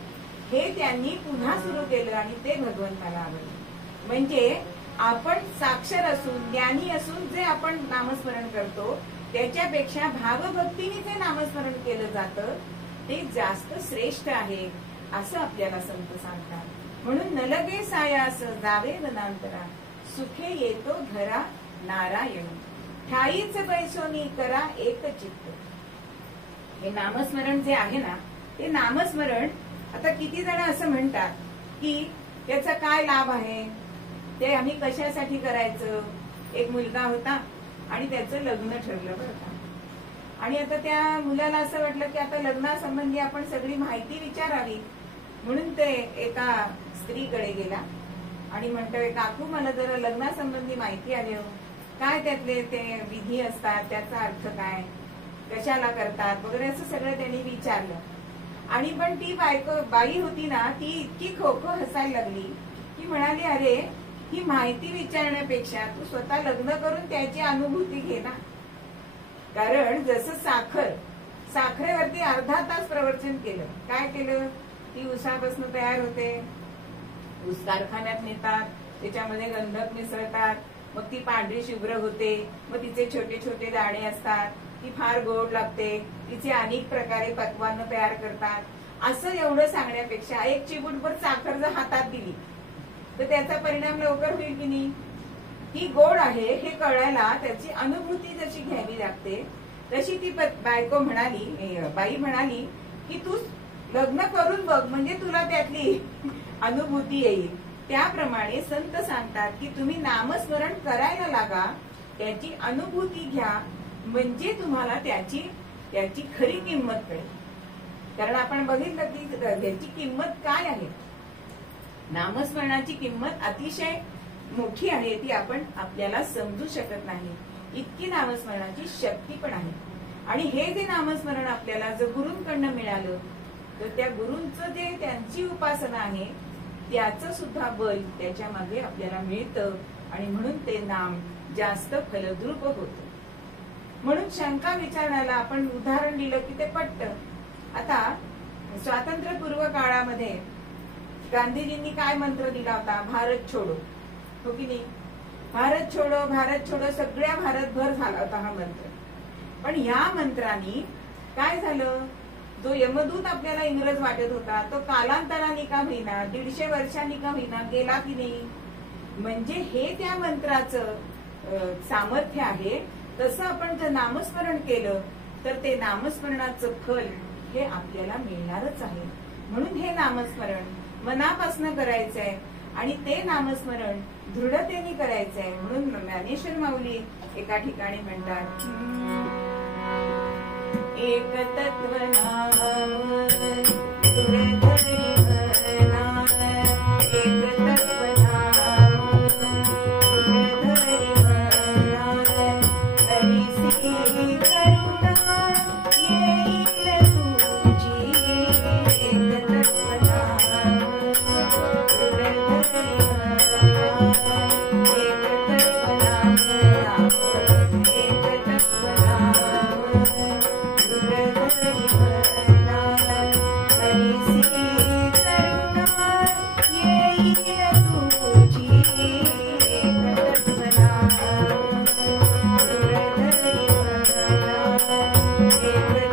हे त्यांनी पुन्हा सुरू केलं आणि ते भगवंताला आवडलं. म्हणजे आपण साक्षर असून ज्ञानी असून जे आपण नामस्मरण करतो त्याच्यापेक्षा भावभक्तीने जे नामस्मरण केलं जातं ते जास्त श्रेष्ठ आहे असं आपल्याला संत सांगतात. म्हणून नलगे सायास जावे वनांतरा सुखे येतो घरा नारायण ठाईच बैसोनी करा एक चित्त. हे नामस्मरण जे आहे ना ते नामस्मरण आता किती जण असं म्हणतात की त्याचा काय लाभ आहे, ते आम्ही कशासाठी करायचं. एक मुलगा होता आणि त्याचं लग्न ठरलं बरं का. आणि आता त्या मुलाला असं वाटलं की आता लग्नासंबंधी आपण सगळी माहिती विचारावी, म्हणून ते एका स्त्रीकडे गेला आणि म्हणतोय काकू मला जरा लग्नासंबंधी माहिती हवी, काय त्यातले ते विधी असतात, त्याचा अर्थ काय, कशाला करतात वगैरे असं सगळं त्यांनी विचारलं. आणि पण ती बाई होती ना ती इतकी खो खो हसायला लागली की म्हणाली अरे ही माहिती विचारण्यापेक्षा तू स्वतः लग्न करून त्याची अनुभूती घे ना. कारण जसं साखरेवरती अर्धा तास प्रवचन केलं, काय केलं, ती उसापासून तयार होते, ऊस कारखान्यात नेतात, त्याच्यामध्ये गंधक मिसळतात, मग ती पांढरी शुभ्र होते, मग तिचे छोटे छोटे दाणे असतात, ती फार गोड लागते, तिचे अनेक प्रकारे पक्वान्न तयार करतात. असं एवढं सांगण्यापेक्षा एक चिमूटभर साखर जर हातात दिली तर त्याचा परिणाम लवकर होईल की नाही. ती गोड आहे हे कळायला त्याची अनुभूती जशी घ्यावी लागते तशी ती बाई म्हणाली की तू लग्न करून बघ म्हणजे तुला त्यातली अनुभूती येईल. त्याप्रमाणे संत सांगतात की तुम्ही नामस्मरण करायला लागा, त्याची अनुभूती घ्या, म्हणजे तुम्हाला त्याची खरी किंमत कळेल. कारण आपण बघितलं की त्याची किंमत काय आहे. नामस्मरणाची किंमत अतिशय मोठी आहे, ती आपण आपल्याला समजू शकत नाही, इतकी नामस्मरणाची शक्ती पण आहे. आणि हे जे नामस्मरण आपल्याला जर गुरूंकडनं मिळालं तर त्या गुरूंचं जे त्यांची उपासना आहे त्याचं सुद्धा बल त्याच्यामध्ये आपल्याला मिळतं आणि म्हणून ते नाम जास्त फलद्रूप होतं. म्हणून शंका विचारण्याला आपण उदाहरण दिलं की ते पटतं. आता स्वातंत्र्यपूर्व काळामध्ये गांधीजींनी काय मंत्र दिला होता? भारत छोडो, हो की नाही? भारत छोडो, भारत छोडो सगळ्या भारतभर झाला होता हा मंत्र. पण या मंत्राने काय झालं? जो यमदूत आपल्याला इंग्रज वाटत होता तो कालांतराने का होईना, 150 वर्षांनी का होईना गेला की नाही. म्हणजे हे त्या मंत्राचं सामर्थ्य आहे. तसं आपण जर नामस्मरण केलं तर ते नामस्मरणाचं फल हे आपल्याला मिळणारच आहे. म्हणून हे नामस्मरण मनापासून करायचंय आणि ते नामस्मरण दृढतेने करायचंय. म्हणून ज्ञानेश्वर माऊली एका ठिकाणी म्हणतात, एक तत्व नाम दृढधरी म्हणा, एक तत्व नाम दृढधरी म्हणा, हरिसी करुणा येईल तुझी. एक तत्व नाम दृढधरी म्हणा, एक तत्व नाम एक तत्व नाम दृढधरी म्हणा, हरिसी करुणा येईल तुझी. एक तत्व नाम दृढधरी म्हणा, एक तत्व नाम दृढधरी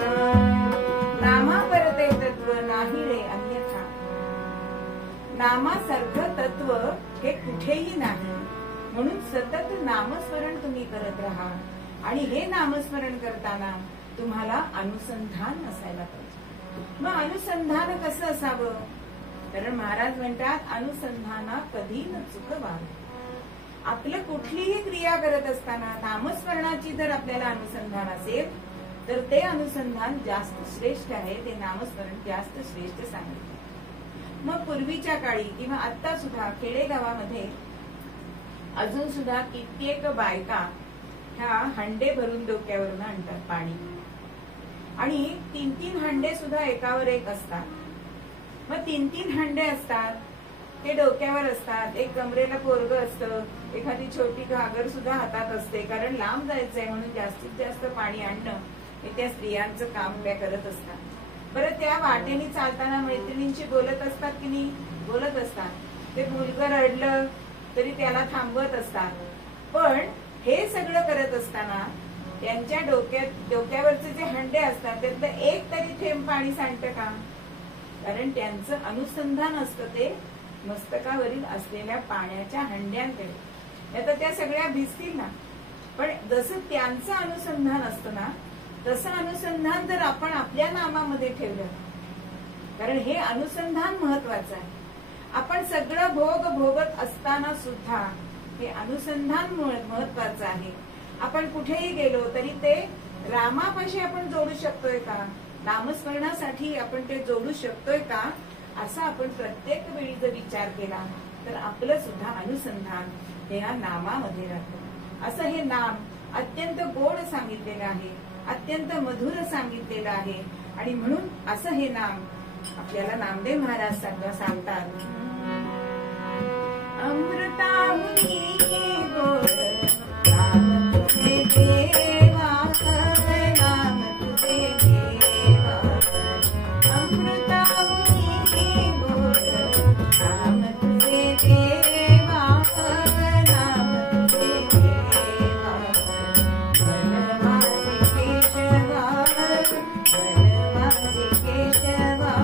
म्हणा. नामापरते तत्व नाही रे अन्यथा. नामासारखं तत्व हे कुठेही नाही. म्हणून सतत नामस्मरण तुम्ही करत राहा. आणि हे नामस्मरण करताना तुम्हाला अनुसंधान असायला पाहिजे. मग अनुसंधान कसं असावं? कारण महाराज म्हणतात अनुसंधाना कधी न चुकवा. आपलं कुठलीही क्रिया करत असताना नामस्मरणाची जर आपल्याला अनुसंधान असेल तर ते अनुसंधान जास्त श्रेष्ठ आहे. ते नामस्मरण जास्त श्रेष्ठ सांगितले. मग पूर्वीच्या काळी किंवा आता सुद्धा खेडेगावामध्ये अजून सुद्धा कित्येक बायका ह्या हंडे भरून डोक्यावरून आणतात पाणी. आणि 3-3 हंडे सुद्धा एकावर एक असतात. मग 3-3 हंडे असतात ते डोक्यावर असतात. एक कमरेला पोरगं असतं, एखादी छोटी घागर सुद्धा हातात असते. कारण लांब जायचंय म्हणून जास्तीत जास्त पाणी आणणं हे त्या स्त्रियांचं काम त्या करत असतात. बरं, त्या वाटेने चालताना मैत्रिणींशी बोलत असतात की नाही? बोलत असतात. ते मुलगं रडलं तरी त्याला थांबवत असतात. पण हे सगळं करत असताना त्यांच्या डोक्यावरचे जे हंडे असतात त्यातलं एक तरी थेंब पाणी सांडतं का? कारण त्यांचं अनुसंधान असतं ते मस्तकावरील असलेल्या पाण्याच्या हंड्यांकडे. आता त्या सगळ्या भिजतील ना, पण जसं त्यांचं अनुसंधान असतं ना तसं अनुसंधान जर आपण आपल्या नामामध्ये ठेवलं, कारण हे अनुसंधान महत्वाचं आहे. आपण सगळं भोगत असताना सुद्धा हे अनुसंधान महत्वाचं आहे. आपण कुठेही गेलो तरी ते रामापाशी आपण जोडू शकतोय का? नामस्मरणासाठी आपण ते जोडू शकतोय का? असा आपण प्रत्येक वेळी जर विचार केला तर आपलं सुद्धा अनुसंधान हे या नामामध्ये राहतं. असं हे नाम अत्यंत गोड सांगितलेलं आहे, अत्यंत मधुर सांगितलेलं आहे. आणि म्हणून असं हे नाम आपल्याला नामदेव महाराज सांगतात, अमृताहुनी गोड नाम तुझे देवा, नाम तुझे देवा. अमृताहुनी गोड नाम तुझे देवा, नाम तुझे देवा. मन माझे केशवा, मन माझे केशवा,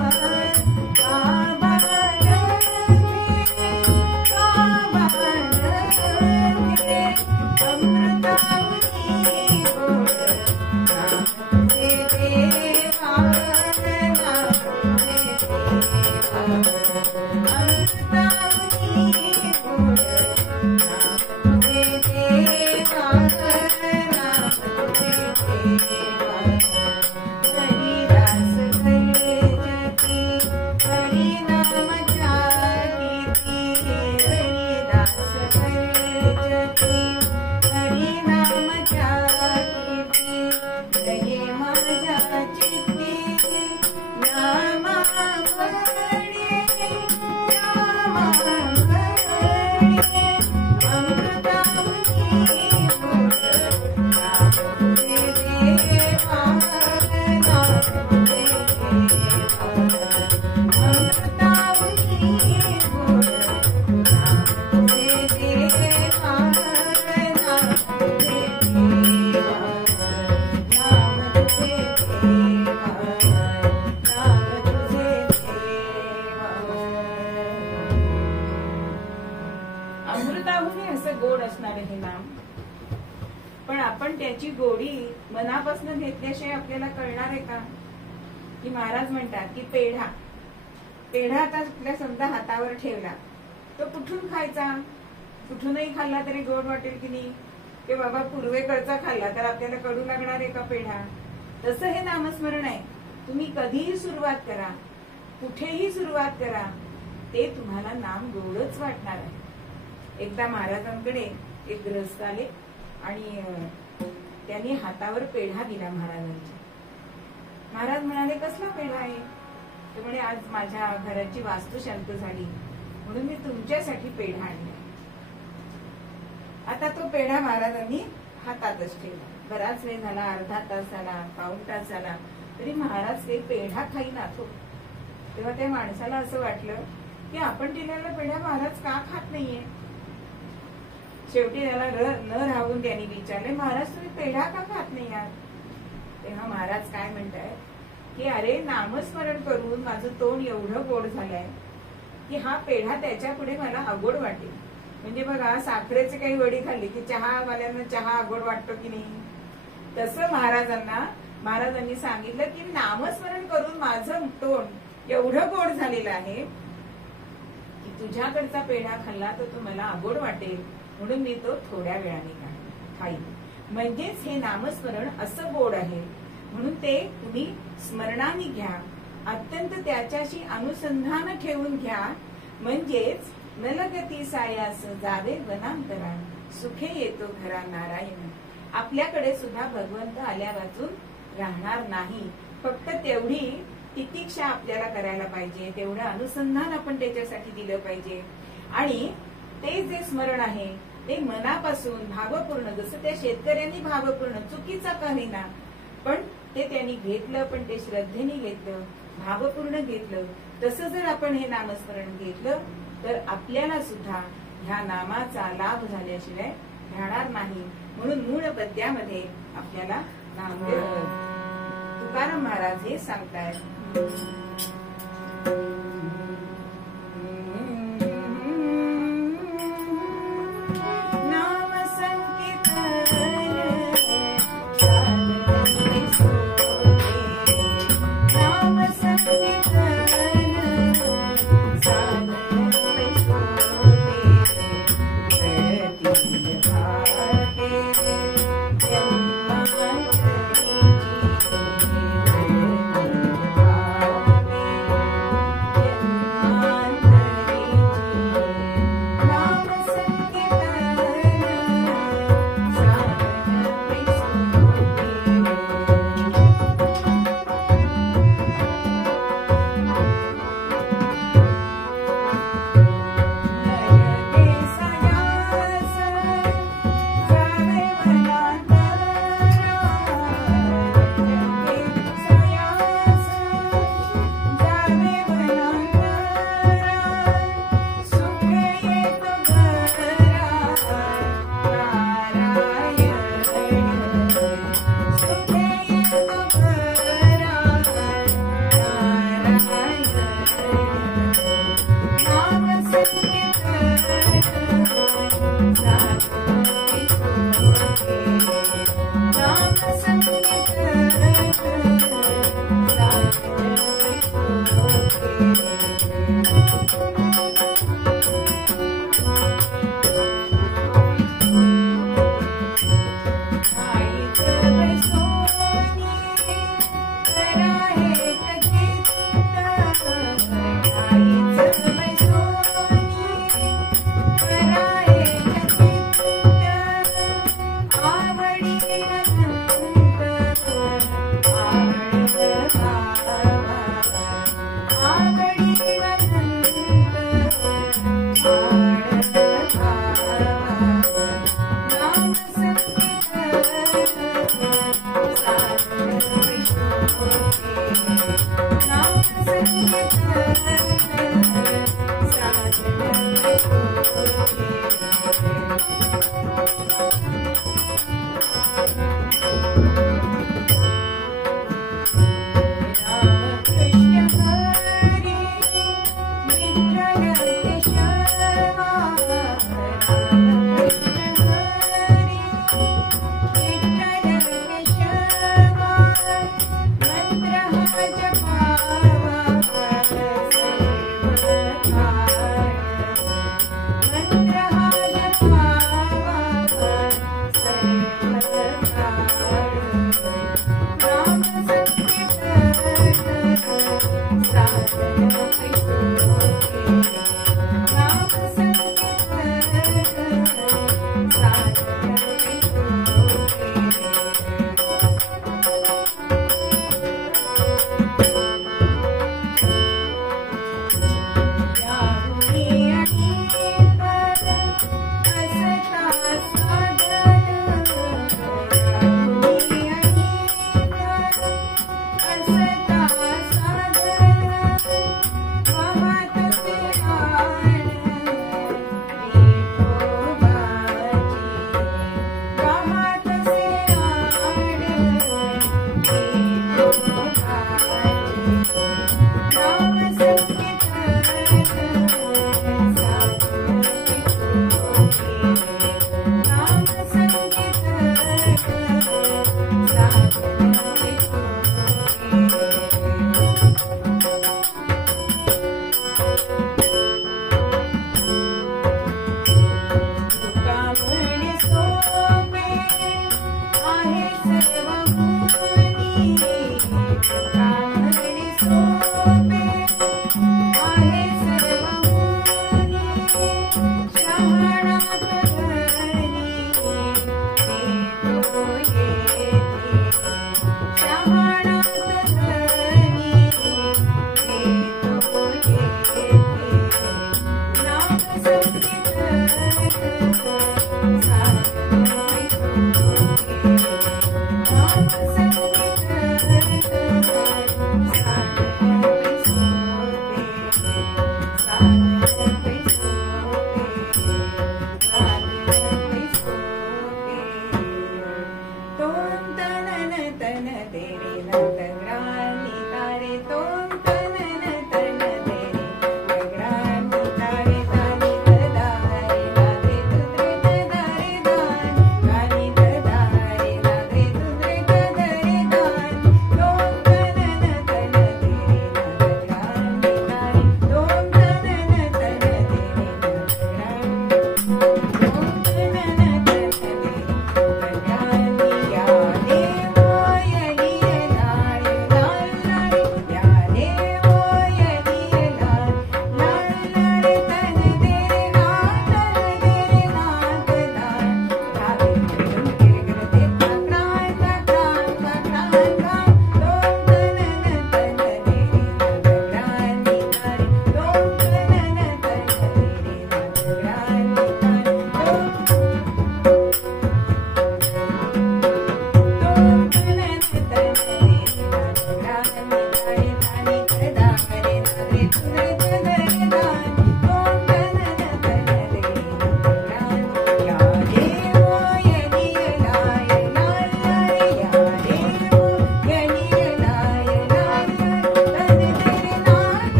हरि नाम नाम, पण आपण त्याची गोडी मनापासून घेतल्याशिवाय आपल्याला कळणार आहे का? की महाराज म्हणतात की पेढा आता आपल्या समजा हातावर ठेवला, तो कुठून खायचा? कुठूनही खाल्ला तरी गोड वाटेल की नाही? की बाबा पूर्वेकडचा खाल्ला तर आपल्याला कडू लागणार आहे का पेढा? तसं हे नामस्मरण आहे. तुम्ही कधीही सुरुवात करा, कुठेही सुरुवात करा, ते तुम्हाला नाम गोडच वाटणार आहे. एकदा महाराजांकडे एक ग्रस्त आले आणि त्यांनी हातावर पेढा दिला महाराजांच्या. महाराज म्हणाले, कसला पेढा आहे? ते म्हणे, आज माझ्या घराची वास्तू शांत झाली म्हणून मी तुमच्यासाठी पेढा आणला. आता तो पेढा महाराजांनी हातातच ठेवला. बराच वेळ झाला, अर्धा तास झाला, पाऊण तास झाला, तरी महाराज ते पेढा खाईना तो. तेव्हा त्या माणसाला असं वाटलं की आपण दिलेला पेढा महाराज का खात नाहीये. शेवटी त्याला न राहून त्यांनी विचारले, महाराज तुम्ही पेढा का खात नाही आहात? तेव्हा महाराज काय म्हणतायत की अरे, नामस्मरण करून माझं तोंड एवढं गोड झालंय की हा पेढा त्याच्या पुढे मला अगोड वाटेल. म्हणजे बघा, साखरेचे काही वडी खाल्ली की चहावाल्यांना चहा अगोड वाटतो की नाही, तसं महाराजांनी सांगितलं की नामस्मरण करून माझं तोंड एवढं गोड झालेलं आहे की तुझ्याकडचा पेढा खाल्ला तर तो मला अगोड वाटेल, म्हणून मी तो थोड्या वेळाने खाईन. म्हणजेच हे नामस्मरण असं गोड आहे, म्हणून ते तुम्ही स्मरणाने घ्या, अत्यंत त्याच्याशी अनुसंधान ठेवून घ्या. म्हणजेच नलगती सायास जावे वनांतरा, सुखे येतो घरा नारायण. आपल्याकडे सुद्धा भगवंत आल्या वाचून राहणार नाही. फक्त तेवढी तितिक्षा आपल्याला करायला पाहिजे, तेवढं अनुसंधान आपण त्याच्यासाठी दिलं पाहिजे. आणि ते जे स्मरण आहे ते मनापासून भावपूर्ण, जसं त्या शेतकऱ्यांनी भावपूर्ण, चुकीचा का होईना पण ते त्यांनी घेतलं, पण ते श्रद्धेने घेतलं, भावपूर्ण घेतलं. तसं जर आपण हे नामस्मरण घेतलं तर आपल्याला सुद्धा ह्या नामाचा लाभ झाल्याशिवाय राहणार नाही. म्हणून मूळ पद्यामध्ये आपल्याला नामदेव तुकाराम महाराज हे सांगतायत, नाम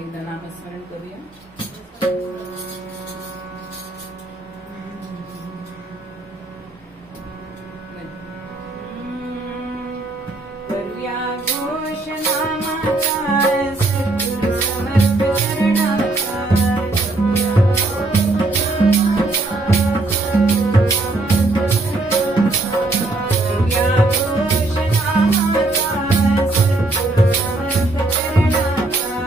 एकदा नामस्मरण करूया. करूया घोष नामाचा सद्गुरु समर्थ चरणाचा. करूया घोष नामाचा सद्गुरु समर्थ चरणाचा.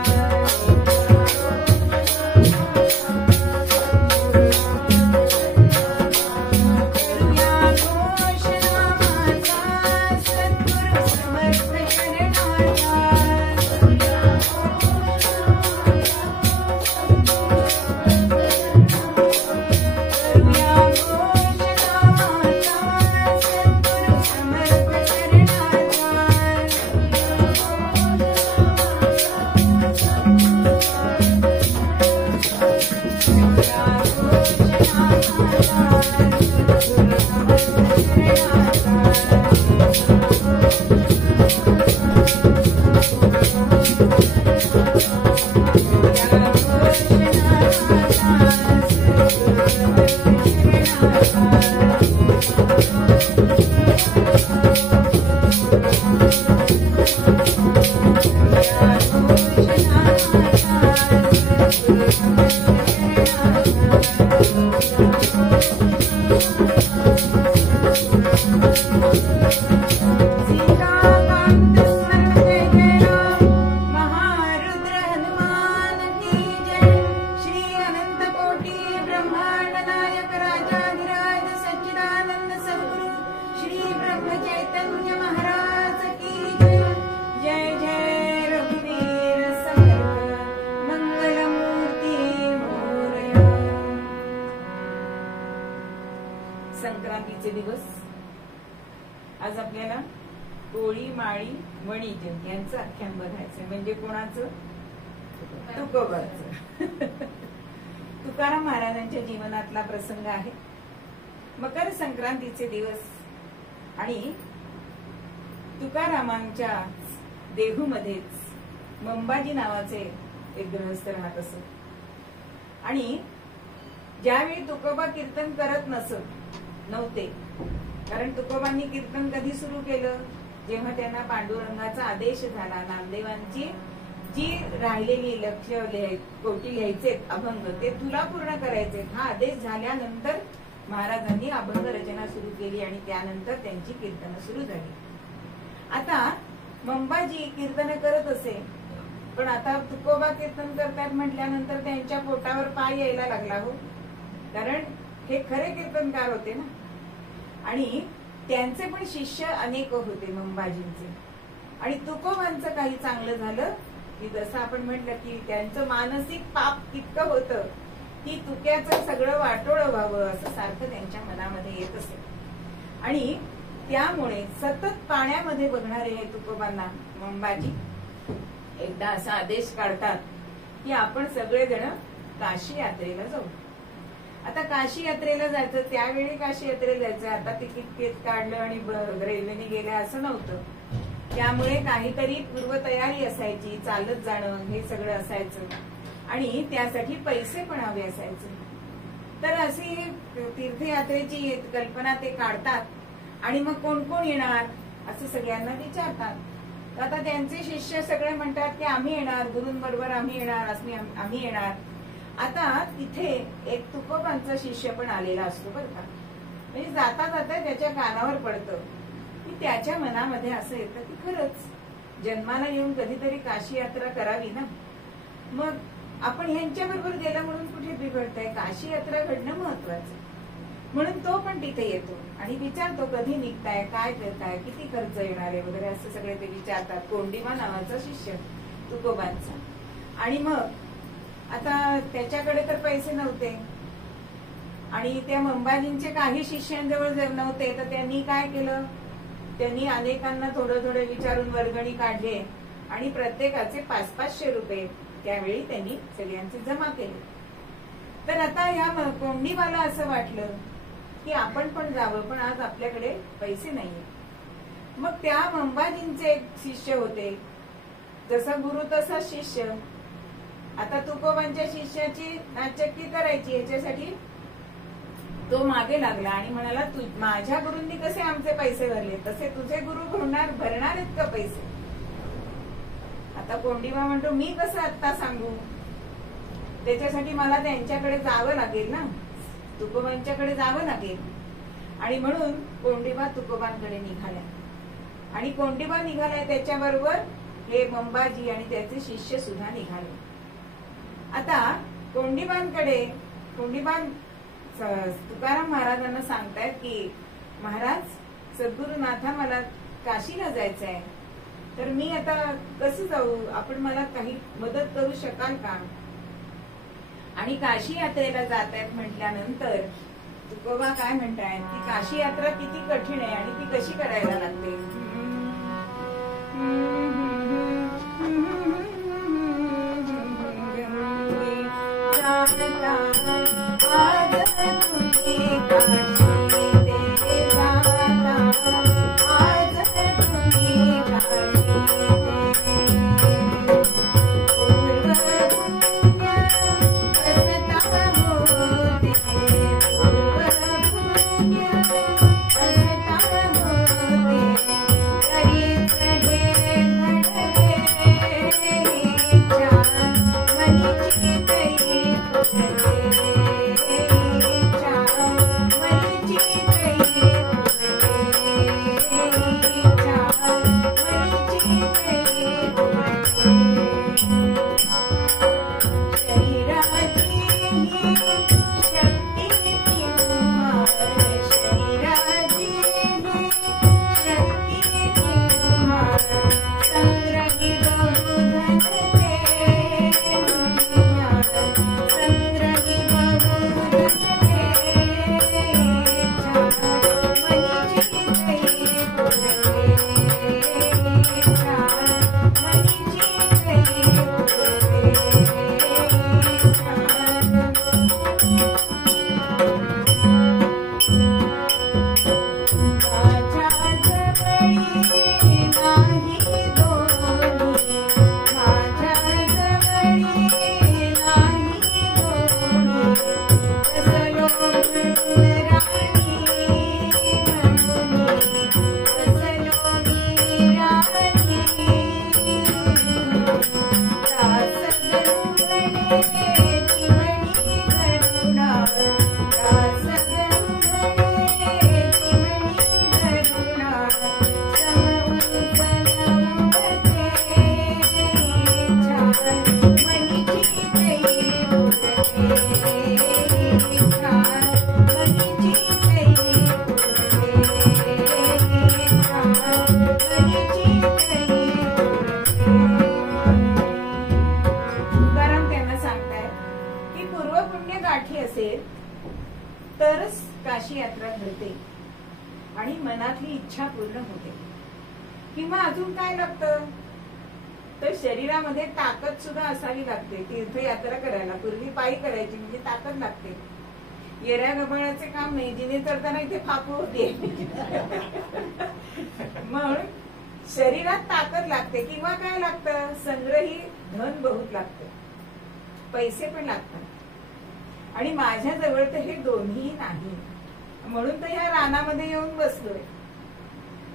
संक्रांतीचे दिवस. आज आपल्याला कोळी, माळी, वणिज यांचं आख्यान बघायचंय. म्हणजे कोणाचं? तुकोबाचं. तुकाराम महाराजांच्या जीवनातला प्रसंग आहे. मकर संक्रांतीचे दिवस आणि तुकारामांच्या देहूमध्येच मंबाजी नावाचे एक गृहस्थ राहत असत. आणि ज्यावेळी तुकोबा कीर्तन करत नव्हते, कारण तुकोबांनी कीर्तन कधी सुरू केलं? जेव्हा त्यांना पांडुरंगाचा आदेश झाला, नामदेवांची जी राहिलेली लक्ष्य कोटी लिहायचे अभंग ते तुला पूर्ण करायचे, हा आदेश झाल्यानंतर महाराजांनी अभंग रचना सुरू केली आणि त्यानंतर त्यांची कीर्तन सुरू झाली. आता मंबाजी कीर्तन करत असे, पण आता तुकोबा कीर्तन करतात म्हटल्यानंतर त्यांच्या पोटावर पाय यायला लागला हो. कारण हे खरे कीर्तनकार होते ना. आणि त्यांचे पण शिष्य अनेक होते मंबाजींचे. आणि तुकोबांचं काही चांगलं झालं की जसं आपण म्हटलं की त्यांचं मानसिक पाप इतकं होतं की तुक्याचं सगळं वाटोळं व्हावं असं सारखं त्यांच्या मनामध्ये येत असे. आणि त्यामुळे सतत पाण्यामध्ये बघणारे हे तुकोबांना मंबाजी एकदा असा आदेश काढतात की आपण सगळेजण काशी यात्रेला जाऊ. आता काशी यात्रेला जायचं, त्यावेळी काशी यात्रेला जायचं. आता तिकीट काढलं आणि रेल्वेने गेलं असं नव्हतं. त्यामुळे काहीतरी पूर्वतयारी असायची, चालत जाणं हे सगळं असायचं आणि त्यासाठी पैसे पण हवे असायचे. तर अशी तीर्थयात्रेची कल्पना ते काढतात आणि मग कोण कोण येणार असं सगळ्यांना विचारतात. आता त्यांचे शिष्य सगळे म्हणतात की आम्ही येणार, गुरूंबरोबर आम्ही येणार, आम्ही येणार. आता तिथे एक तुकोबांचा शिष्य पण आलेला असतो बरं का. म्हणजे जाता जाता त्याच्या कानावर पडतं की त्याच्या मनामध्ये असं येतं की खरंच जन्माला येऊन कधीतरी काशी यात्रा करावी ना. मग आपण ह्यांच्या बरोबर गेलं म्हणून कुठे बिघडतंय? काशी यात्रा घडणं महत्वाचं. म्हणून तो पण तिथे येतो आणि विचारतो कधी निघताय, काय करताय, किती खर्च येणार आहे वगैरे असं सगळे ते विचारतात. कोंडिमा नावाचा शिष्य तुकोबांचा. आणि मग आता त्याच्याकडे तर पैसे नव्हते आणि त्या मंबाजींचे काही शिष्यांजवळ नव्हते. तर त्यांनी काय केलं? त्यांनी अनेकांना थोडं थोडं विचारून वर्गणी काढले आणि प्रत्येकाचे 500-500 रुपये त्यावेळी त्यांनी सगळ्यांचे जमा केले. तर आता या कोंडीबाला असं वाटलं की आपण पण जावं, पण आज आपल्याकडे पैसे नाहीये. मग त्या मंबाजींचे एक शिष्य होते, जसा गुरु तसा शिष्य. आता तुकोबांच्या शिष्याची नाचक्की करायची, याच्यासाठी तो मागे लागला आणि म्हणाला माझ्या गुरूंनी कसे आमचे पैसे भरले तसे तुझे गुरु भरणार आहेत का पैसे? आता कोंडीबा म्हणतो मी कसं आता सांगू, त्याच्यासाठी मला त्यांच्याकडे जावं लागेल ना, तुकोबांच्याकडे जावं लागेल. आणि म्हणून कोंडीबा तुकोबांकडे निघाल्या आणि कोंडीबा निघाल्या त्याच्याबरोबर हे मंबाजी आणि त्याचे शिष्य सुद्धा निघाले. आता कोंडीबांकडे तुकाराम महाराजांना सांगतायत की महाराज, सद्गुरुनाथा मला काशीला जायचं आहे, तर मी आता कसं जाऊ? आपण मला काही मदत करू शकाल का? आणि काशी यात्रेला जात आहेत म्हटल्यानंतर तुकोबा काय म्हणतायत की काशी यात्रा किती कठीण आहे आणि ती कशी करायला लागते. Thank you. मनातली इच्छा पूर्ण होते. किंवा अजून काय लागतं, तर शरीरामध्ये ताकद सुद्धा असावी लागते. तीर्थयात्रा करायला पूर्वी पायी करायची म्हणजे ताकद लागते. येऱ्या गबाळाचे काम नाही, जिने चढताना इथे फाकू होते. मग शरीरात ताकद लागते. किंवा काय लागतं, संग्रही धन बहुत लागतं, पैसे पण लागतात. आणि माझ्या जवळ तर हे दोन्ही नाही, म्हणून तर ह्या रानामध्ये येऊन बसलोय.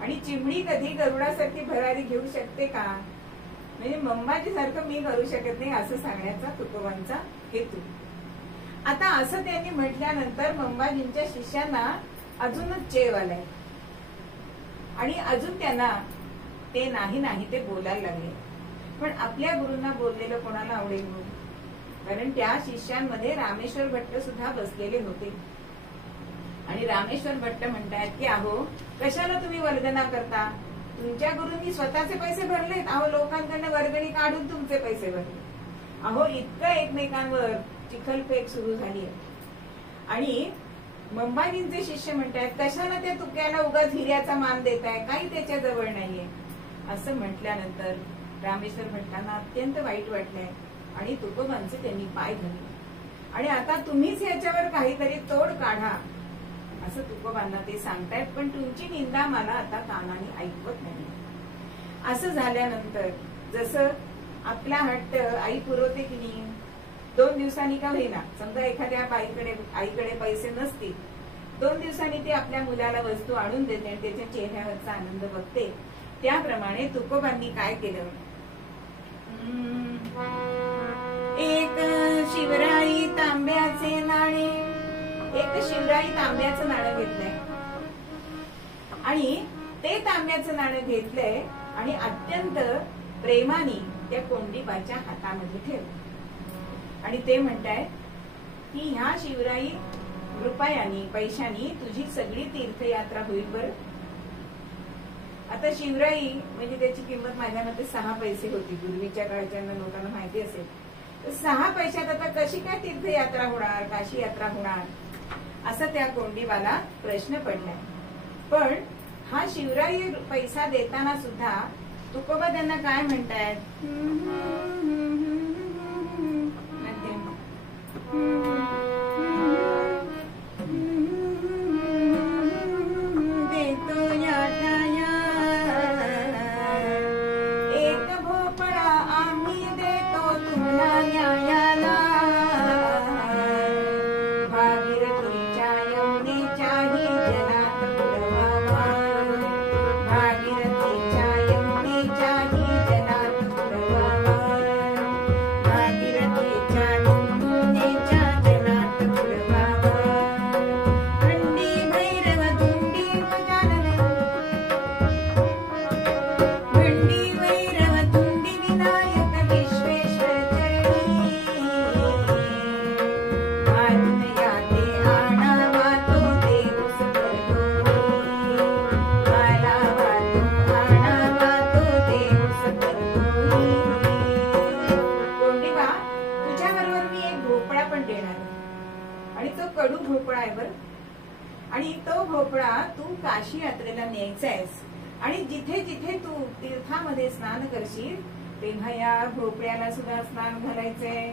आणि चिमणी कधी गरुडासारखी भरारी घेऊ शकते का, म्हणजे मंबाजी सारखं मी करू शकत नाही, असं सांगण्याचा तुकोबांचा हेतू. आता असं त्यांनी म्हटल्यानंतर मंबाजींच्या शिष्यांना अजूनच चेव आलाय. आणि अजून त्यांना ते नाही ते बोलायला लागले. पण आपल्या गुरूंना बोललेलं कोणाला आवडेल, कारण त्या शिष्यांमध्ये रामेश्वर भट्ट सुद्धा बसलेले होते. आणि रामेश्वर भट्ट म्हणतायत की अहो, कशाला तुम्ही वर्गना करता, तुमच्या गुरूंनी स्वतःचे पैसे भरलेत. अहो, लोकांकडनं वर्गणी काढून तुमचे पैसे भरले. अहो, इतकं एकमेकांवर चिखलफेक सुरू झाली आहे. आणि मंबाजींचे शिष्य म्हणतायत कशाला त्या तुक्याला उगाच हिऱ्याचा मान देताय, काही त्याच्या जवळ नाहीये. असं म्हटल्यानंतर रामेश्वर भट्टांना अत्यंत वाईट वाटलंय. आणि तुकोबांचे त्यांनी पाय धरले. आणि आता तुम्हीच याच्यावर काहीतरी तोड काढा, असं तुकोबांना ते सांगतायत. पण तुमची निंदा मला आता कानाने ऐकवत नाही. असं झाल्यानंतर जसं आपला हट्ट आई पुरवते की नाही, 2 दिवसांनी का होईना, समजा एखाद्या आईकडे पैसे नसतील, 2 दिवसांनी ती आपल्या मुलाला वस्तू आणून देते आणि त्याच्या चेहऱ्यावरचा आनंद बघते. त्याप्रमाणे तुकोबांनी काय केलं, एक शिवराई तांब्याचे नाणे, एक शिवराई तांब्याचं नाणं घेतलंय. आणि ते तांब्याचं नाणं घेतलंय आणि अत्यंत प्रेमाने त्या कोंडीबाच्या हातामध्ये ठेवलं. आणि ते म्हणताय की ह्या शिवराई रुपयानी पैशानी तुझी सगळी तीर्थयात्रा होईल बरं. आता शिवराई म्हणजे त्याची किंमत माझ्या मते 6 पैसे होती. पूर्वीच्या काळच्या लोकांना माहिती असेल. तर 6 पैशात आता कशी काय तीर्थयात्रा होणार, काशी यात्रा होणार, असा त्या कोंडीबाला प्रश्न पडलाय. पण हा शिवराई पैसा देताना सुद्धा तुकोबा त्यांना काय म्हणतायत, देतो या ठाया एक भोपळा आम्ही देतो तुम्हाला न्यायाला, भागीरथीच्या यमुनेच्याही जलात बुडवावा, भागीरथीच्या यमुनेच्याही जलात बुडवावा, भागीरथीच्या यमुनेच्या जलात बुडवावा. खंडी भैरव धुंडी गजानन, खंडी भैरव धुंडी विनायक विश्वेश्वर चरणी, मारून याते आणावा तो देऊस करतोही, आणावा तो देऊस करतोही. कोंडीबा, तुझ्याबरोबर मी एक भोपळा पण देणार आहे. आणि तो कडू भोपळा आहे बरं. आणि तो भोपळा तू काशी यात्रेला न्यायचा आहेस. आणि जिथे जिथे तू तीर्थामध्ये स्नान करशील तेव्हा या भोपळ्याला सुद्धा स्नान घालायचंय.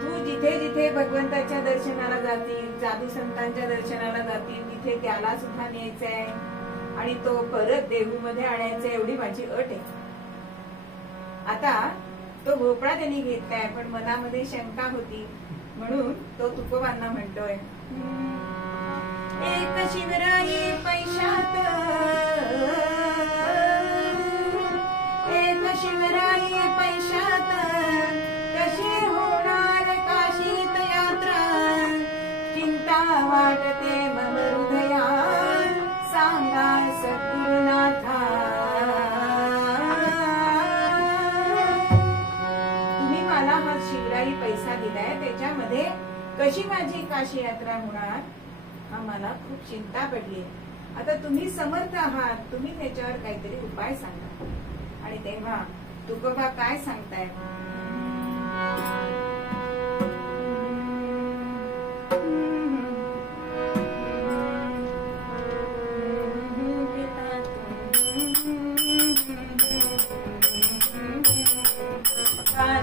तू जिथे जिथे भगवंताच्या दर्शनाला जातील, साधू संतांच्या दर्शनाला जातील, तिथे त्याला सुद्धा न्यायचंय. आणि तो परत देहूमध्ये आणायचा, एवढी माझी अट आहे. आता तो भोपळा त्यांनी घेतलाय, पण मनामध्ये शंका होती, म्हणून तो तुकोबांना म्हणतोय, एक शिवराई पैशात, एक शिवराई पैशात कशी होणार काशीत यात्रा, चिंता वाटते मम हृदया, सांगा सद्गुरुनाथा. तुम्ही मला हा शिवराई पैसा दिलाय, त्याच्यामध्ये कशी माझी काशी यात्रा होणार, हा मला खूप चिंता पडली. आता तुम्ही समर्थ आहात, तुम्ही त्याच्यावर काहीतरी उपाय सांगा. आणि तेव्हा तुकोबा काय सांगतायत, जेव्हा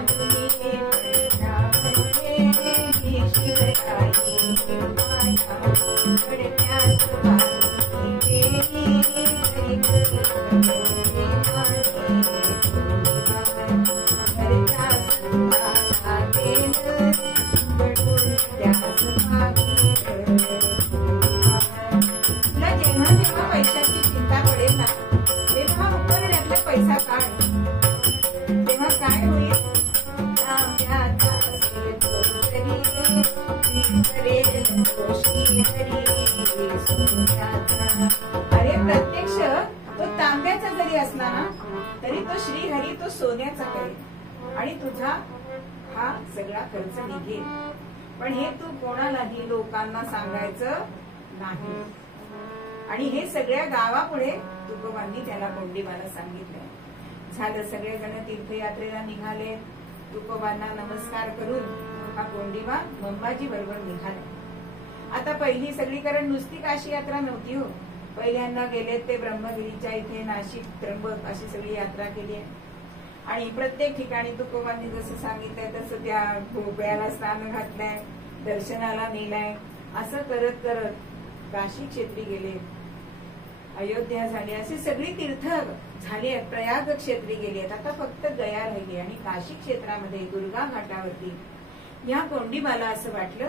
पैशाची चिंता पडेल ना तेव्हा उपरण्यातला पैसा काढ, तेव्हा काय होईल? अरे प्रत्यक्ष तो तांब्याचा जरी असला ना तरी तो श्रीहरी तो सोन्याचा करेल आणि तुझा हा सगळा खर्च निघेल. पण हे तू कोणालाही लोकांना सांगायचं नाही. आणि हे सगळ्या गावापुढे तुकोबांनी त्याला कोंडीबाला सांगितलं. झालं, सगळेजण तीर्थयात्रेला निघाले. तुकोबांना नमस्कार करून हा कोंडीबा मंबाजी बरोबर निघाले. आता पहिली सगळीकडे नुसती काशी यात्रा नव्हती हो. पहिल्यांदा गेले ते ब्रह्मगिरीच्या इथे, नाशिक, त्र्यंबक अशी सगळी यात्रा केली आहे. आणि प्रत्येक ठिकाणी तुकोबांनी जसं सांगितलंय तसं त्या भोपळ्याला स्नान घातलंय, दर्शनाला नेलाय. असं करत करत काशी क्षेत्री गेले, अयोध्या झाली, अशी सगळी तीर्थ झाली आहेत. प्रयाग क्षेत्री गेली आहेत. आता फक्त गया राहिली. आणि काशी क्षेत्रामध्ये दुर्गा घाटावरती या कोंडीबाला असं वाटलं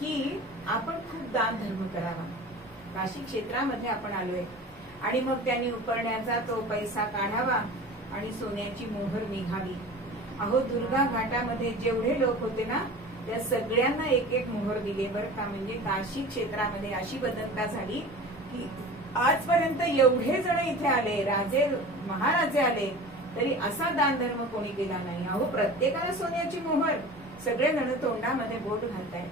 की आपण खूप दान धर्म करावा. काशी क्षेत्रामध्ये आपण आलोय आणि मग त्यांनी उपरण्याचा तो पैसा काढावा आणि सोन्याची मोहर निघावी. अहो, दुर्गा घाटामध्ये जेवढे लोक होते ना त्या सगळ्यांना एक एक मोहर दिली बरं का. म्हणजे काशी क्षेत्रामध्ये अशी बदलता झाली की आजपर्यंत एवढे जण इथे आले, राजे महाराजे आले, तरी असा दान धर्म कोणी केला नाही. अहो, प्रत्येकाला सोन्याची मोहर, सगळे जण तोंडामध्ये बोट घालतायत.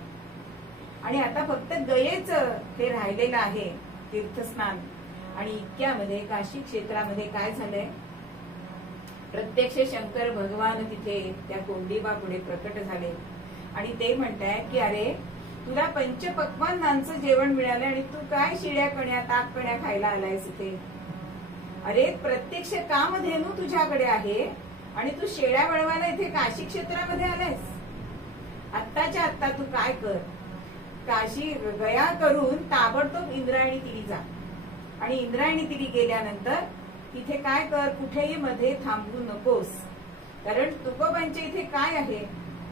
आणि आता फक्त गयेच हे राहिलेलं आहे तीर्थस्नान. आणि इतक्यामध्ये काशी क्षेत्रामध्ये काय झालंय, प्रत्यक्ष शंकर भगवान तिथे त्या कोंडीबा पुढे प्रकट झाले. आणि ते म्हणतायत की अरे, तुला पंचपक्वान्नांचं जेवण मिळालं आणि तू काय शिळ्या कण्या, ताक कण्या खायला आलायस इथे? अरे, प्रत्यक्ष कामधेनू तुझ्याकडे आहे आणि तू शेळ्या वळवायला इथे काशी क्षेत्रामध्ये आलायस? आत्ताच्या आत्ता तू काय कर, काशी गया करून ताबडतोब इंद्रायणी तिरी जा. आणि इंद्रायणी तिरी गेल्यानंतर तिथे काय कर, कुठेही मध्ये थांबू नकोस. कारण तुकोबांच्या इथे काय आहे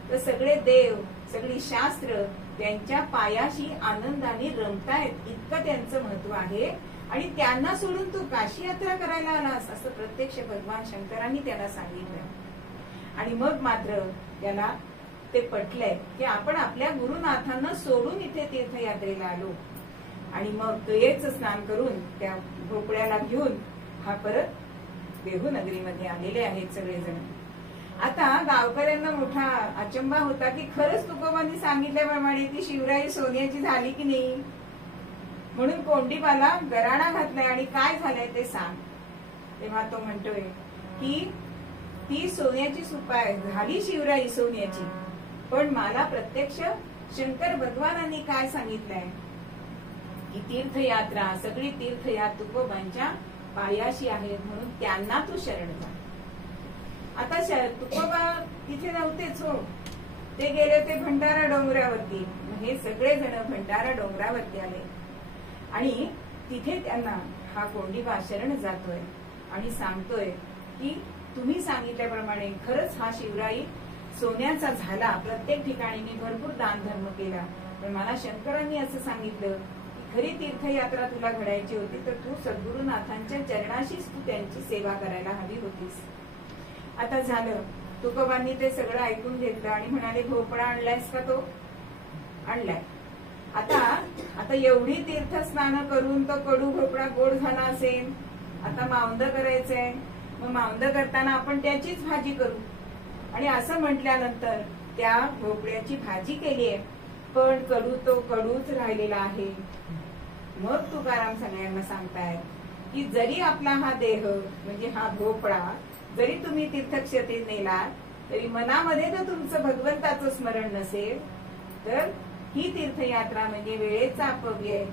तर सगळे देव, सगळी शास्त्र त्यांच्या पायाशी आनंदाने रमतायत, इतकं त्यांचं महत्व आहे. आणि त्यांना सोडून तू काशी यात्रा करायला आलास असं प्रत्यक्ष भगवान शंकरांनी त्याला सांगितलं. आणि मग मात्र त्याला ते पटलंय की आपण आपल्या गुरुनाथांना सोडून इथे तीर्थयात्रेला आलो. आणि मग गयेचं स्नान करून त्या भोपळ्याला घेऊन हा परत देहू नगरीमध्ये आलेले आहेत सगळेजण. आता गावकऱ्यांना मोठा अचंबा होता की खरंच तुकोबांनी सांगितल्याप्रमाणे ती शिवराई सोन्याची झाली की नाही. म्हणून कोंडीबाला गराणा घातलाय आणि काय झालंय ते सांग. तेव्हा तो म्हणतोय की ती सोन्याची सुपाय झाली शिवराई सोन्याची, पण मला प्रत्यक्ष शंकर भगवानांनी काय सांगितलंय की तीर्थयात्रा, सगळी तीर्थयात्रा तुकोबांच्या पायाशी आहेत, म्हणून त्यांना तू शरण जा. आता तुकोबा तिथे नव्हतेच हो, ते गेले ते भंडारा डोंगरावरती. हे सगळे जण भंडारा डोंगरावरती आले आणि तिथे त्यांना हा कोंडीबा शरण जातोय आणि सांगतोय की तुम्ही सांगितल्याप्रमाणे खरंच हा शिवराई सोन्याचा झाला. प्रत्येक ठिकाणी मी भरपूर दान धर्म केला, पण मला शंकरांनी असं सांगितलं की खरी तीर्थयात्रा तुला घडायची होती तर तू सद्गुरुनाथांच्या चरणाशीच तू त्यांची सेवा करायला हवी होतीस. आता झालं, तुकोबांनी ते सगळं ऐकून घेतलं आणि म्हणाले भोपळा आणलायस का? तो आणलाय. आता एवढी तीर्थस्नान करून तो कडू भोपळा गोड झाला असेल, आता मावंद करायचंय, मग मावंद करताना आपण त्याचीच भाजी करू. आणि असं म्हटल्यानंतर त्या भोपळ्याची भाजी केलीये, पण कडू तो कडूच राहिलेला आहे. मग तुकाराम सगळ्यांना सांगतायत की जरी आपला हा देह म्हणजे हा भोपळा जरी तुम्ही तीर्थक्षेत्री नेलात तरी मनामध्ये जर तुमचं भगवंताचं स्मरण नसेल तर ही तीर्थयात्रा म्हणजे वेळेचा अपव्यय,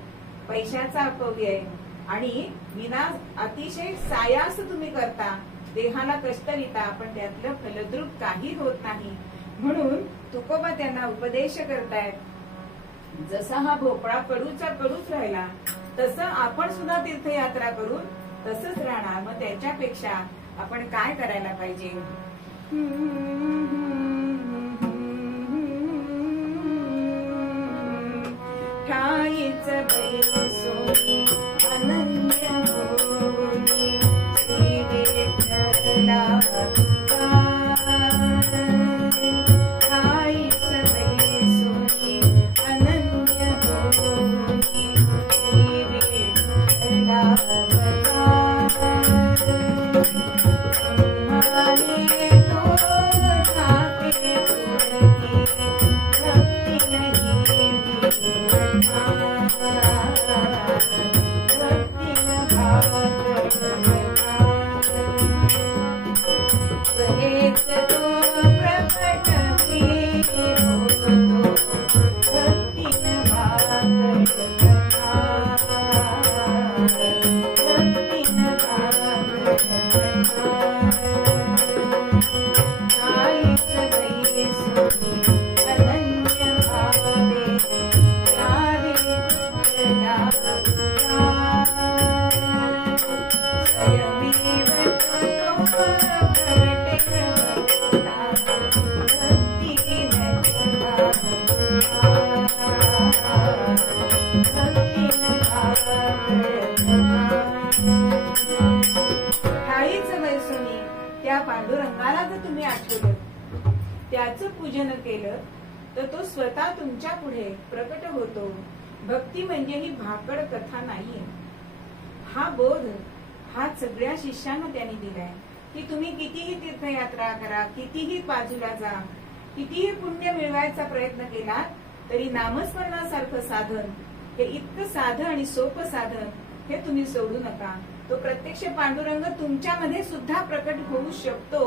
पैशाचा अपव्यय आणि विना अतिशय सायास तुम्ही करता. देहाला कष्टलिता, पण त्यातलं फलद्रूप काही होत नाही. म्हणून तुकोबा त्यांना उपदेश करतायत, जसा हा भोपळा कडूचा कडूच राहिला तसं आपण सुद्धा तीर्थयात्रा करून तसंच राहणार. मग त्याच्यापेक्षा आपण काय करायला पाहिजे? ठाईच बैसोनी अनन्य होनी श्री विठ्ठला ठाईच बैसोनी अनन्य होनी श्री विठ्ठला हमारे तो ठाके भक्ति नहीं एक तो प्रकट भक्ति अनन्य भावे ठाईच बैसोनी त्या पांडुरंगाला जर तुम्ही आठवलं, त्याचं पूजन केलं तर तो स्वतः तुमच्या पुढे प्रकट होतो. भक्ती म्हणजे ही भाकड कथा नाहीये. हा बोध हा सगळ्या शिष्यांना त्यांनी दिलाय की तुम्ही कितीही तीर्थयात्रा करा, कितीही बाजूला जा, कितीही पुण्य मिळवायचा प्रयत्न केला तरी नामस्मरणासारखं साधन, हे इतकं साधं आणि सोपं साधन हे तुम्ही सोडू नका. तो प्रत्यक्ष पांडुरंग तुमच्यामध्ये सुद्धा प्रकट होऊ शकतो.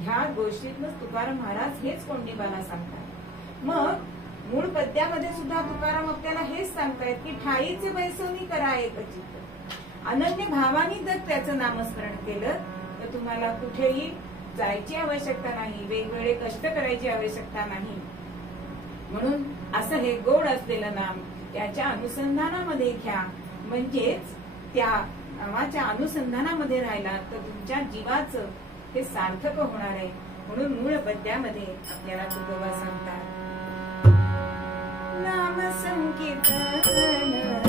ह्या गोष्टीतनं तुकाराम महाराज हेच कोंडीबाला सांगतात. मग मूळ पद्यामध्ये सुद्धा तुकाराम आपल्याला हेच सांगतायत की ठाईचे बैसोनी करा एकचित्त. अनन्य भावानी जर त्याचं नामस्मरण केलं तर तुम्हाला कुठेही जायची आवश्यकता नाही, वेगवेगळे कष्ट करायची आवश्यकता नाही. म्हणून असं हे गोड असलेलं नाम त्याच्या अनुसंधानामध्ये घ्या, म्हणजेच त्या नामाच्या अनुसंधानामध्ये राहिला तर तुमच्या जीवाचं हे सार्थक होणार आहे. म्हणून मूळ पद्यामध्ये आपल्याला तुकोबा सांगतात, नाम संकीर्तन नाम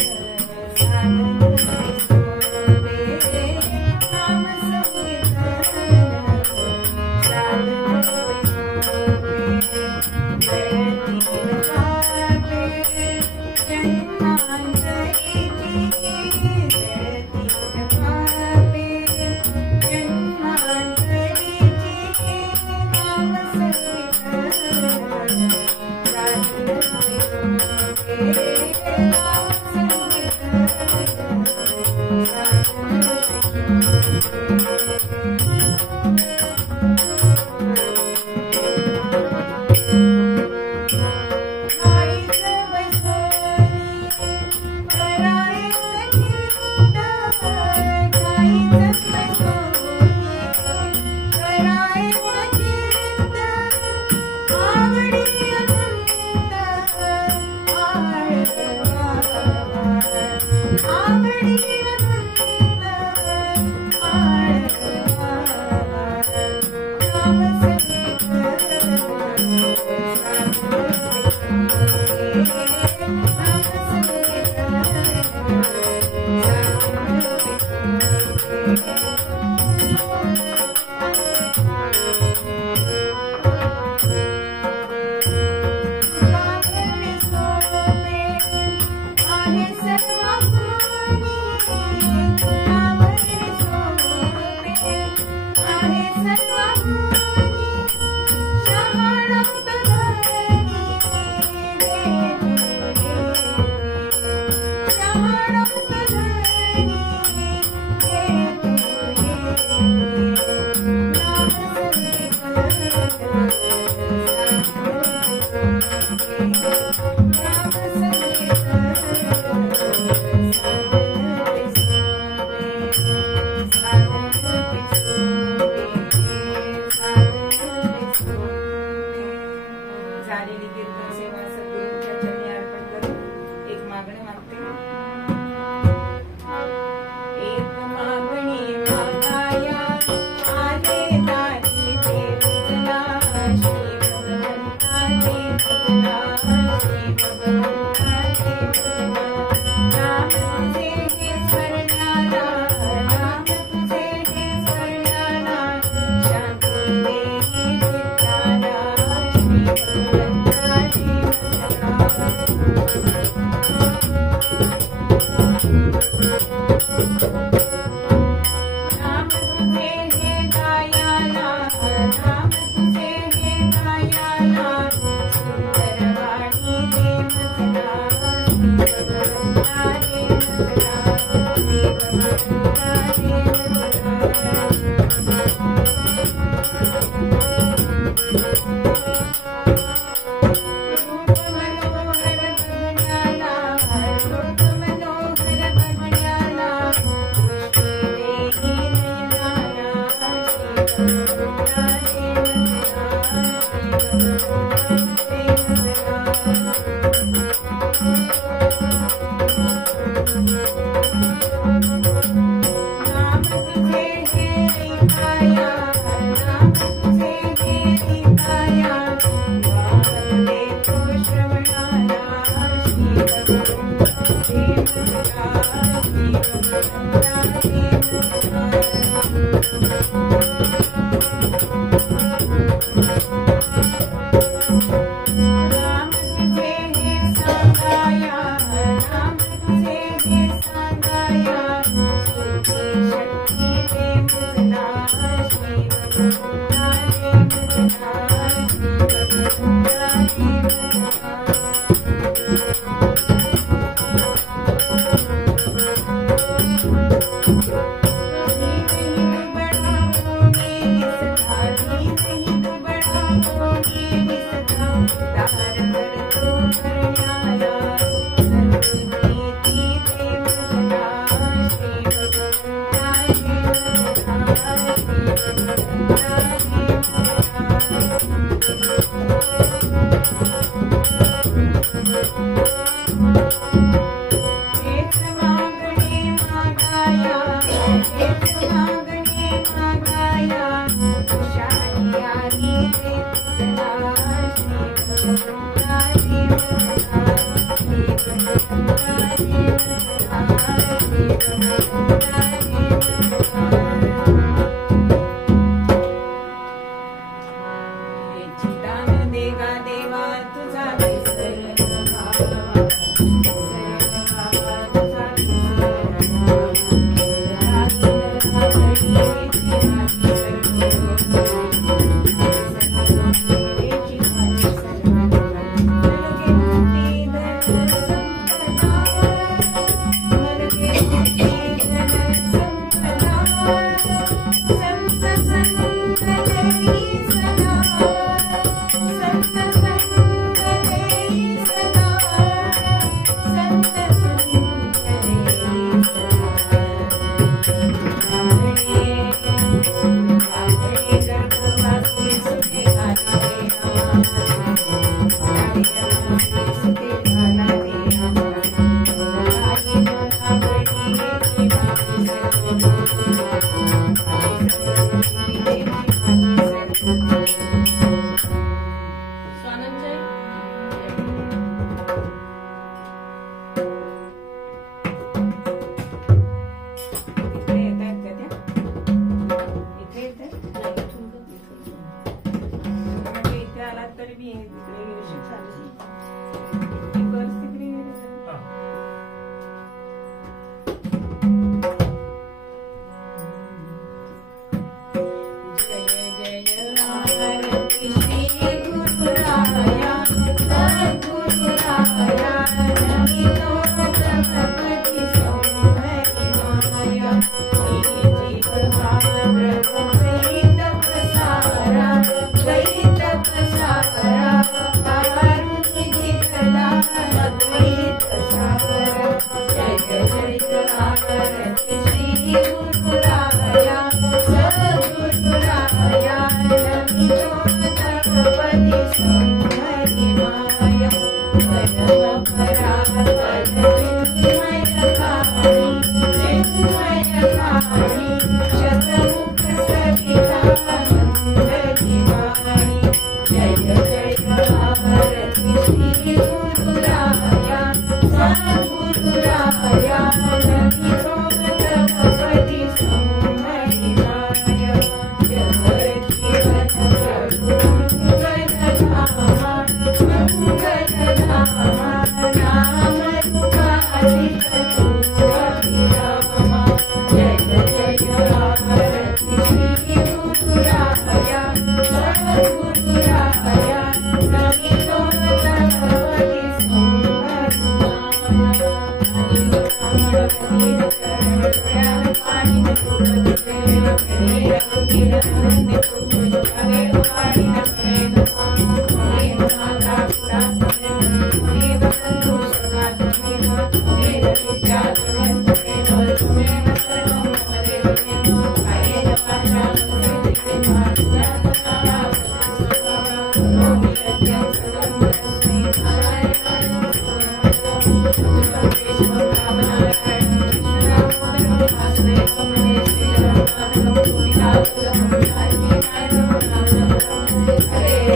Hare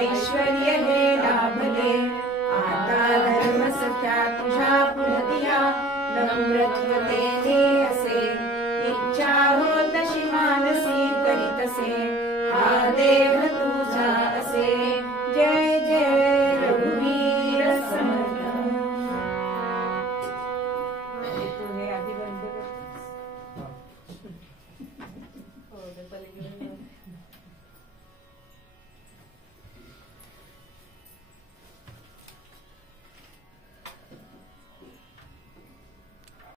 ऐश्वर्य हे लाभले आता धर्म सख्या तुझ्या पुढतिया नम्रत्वते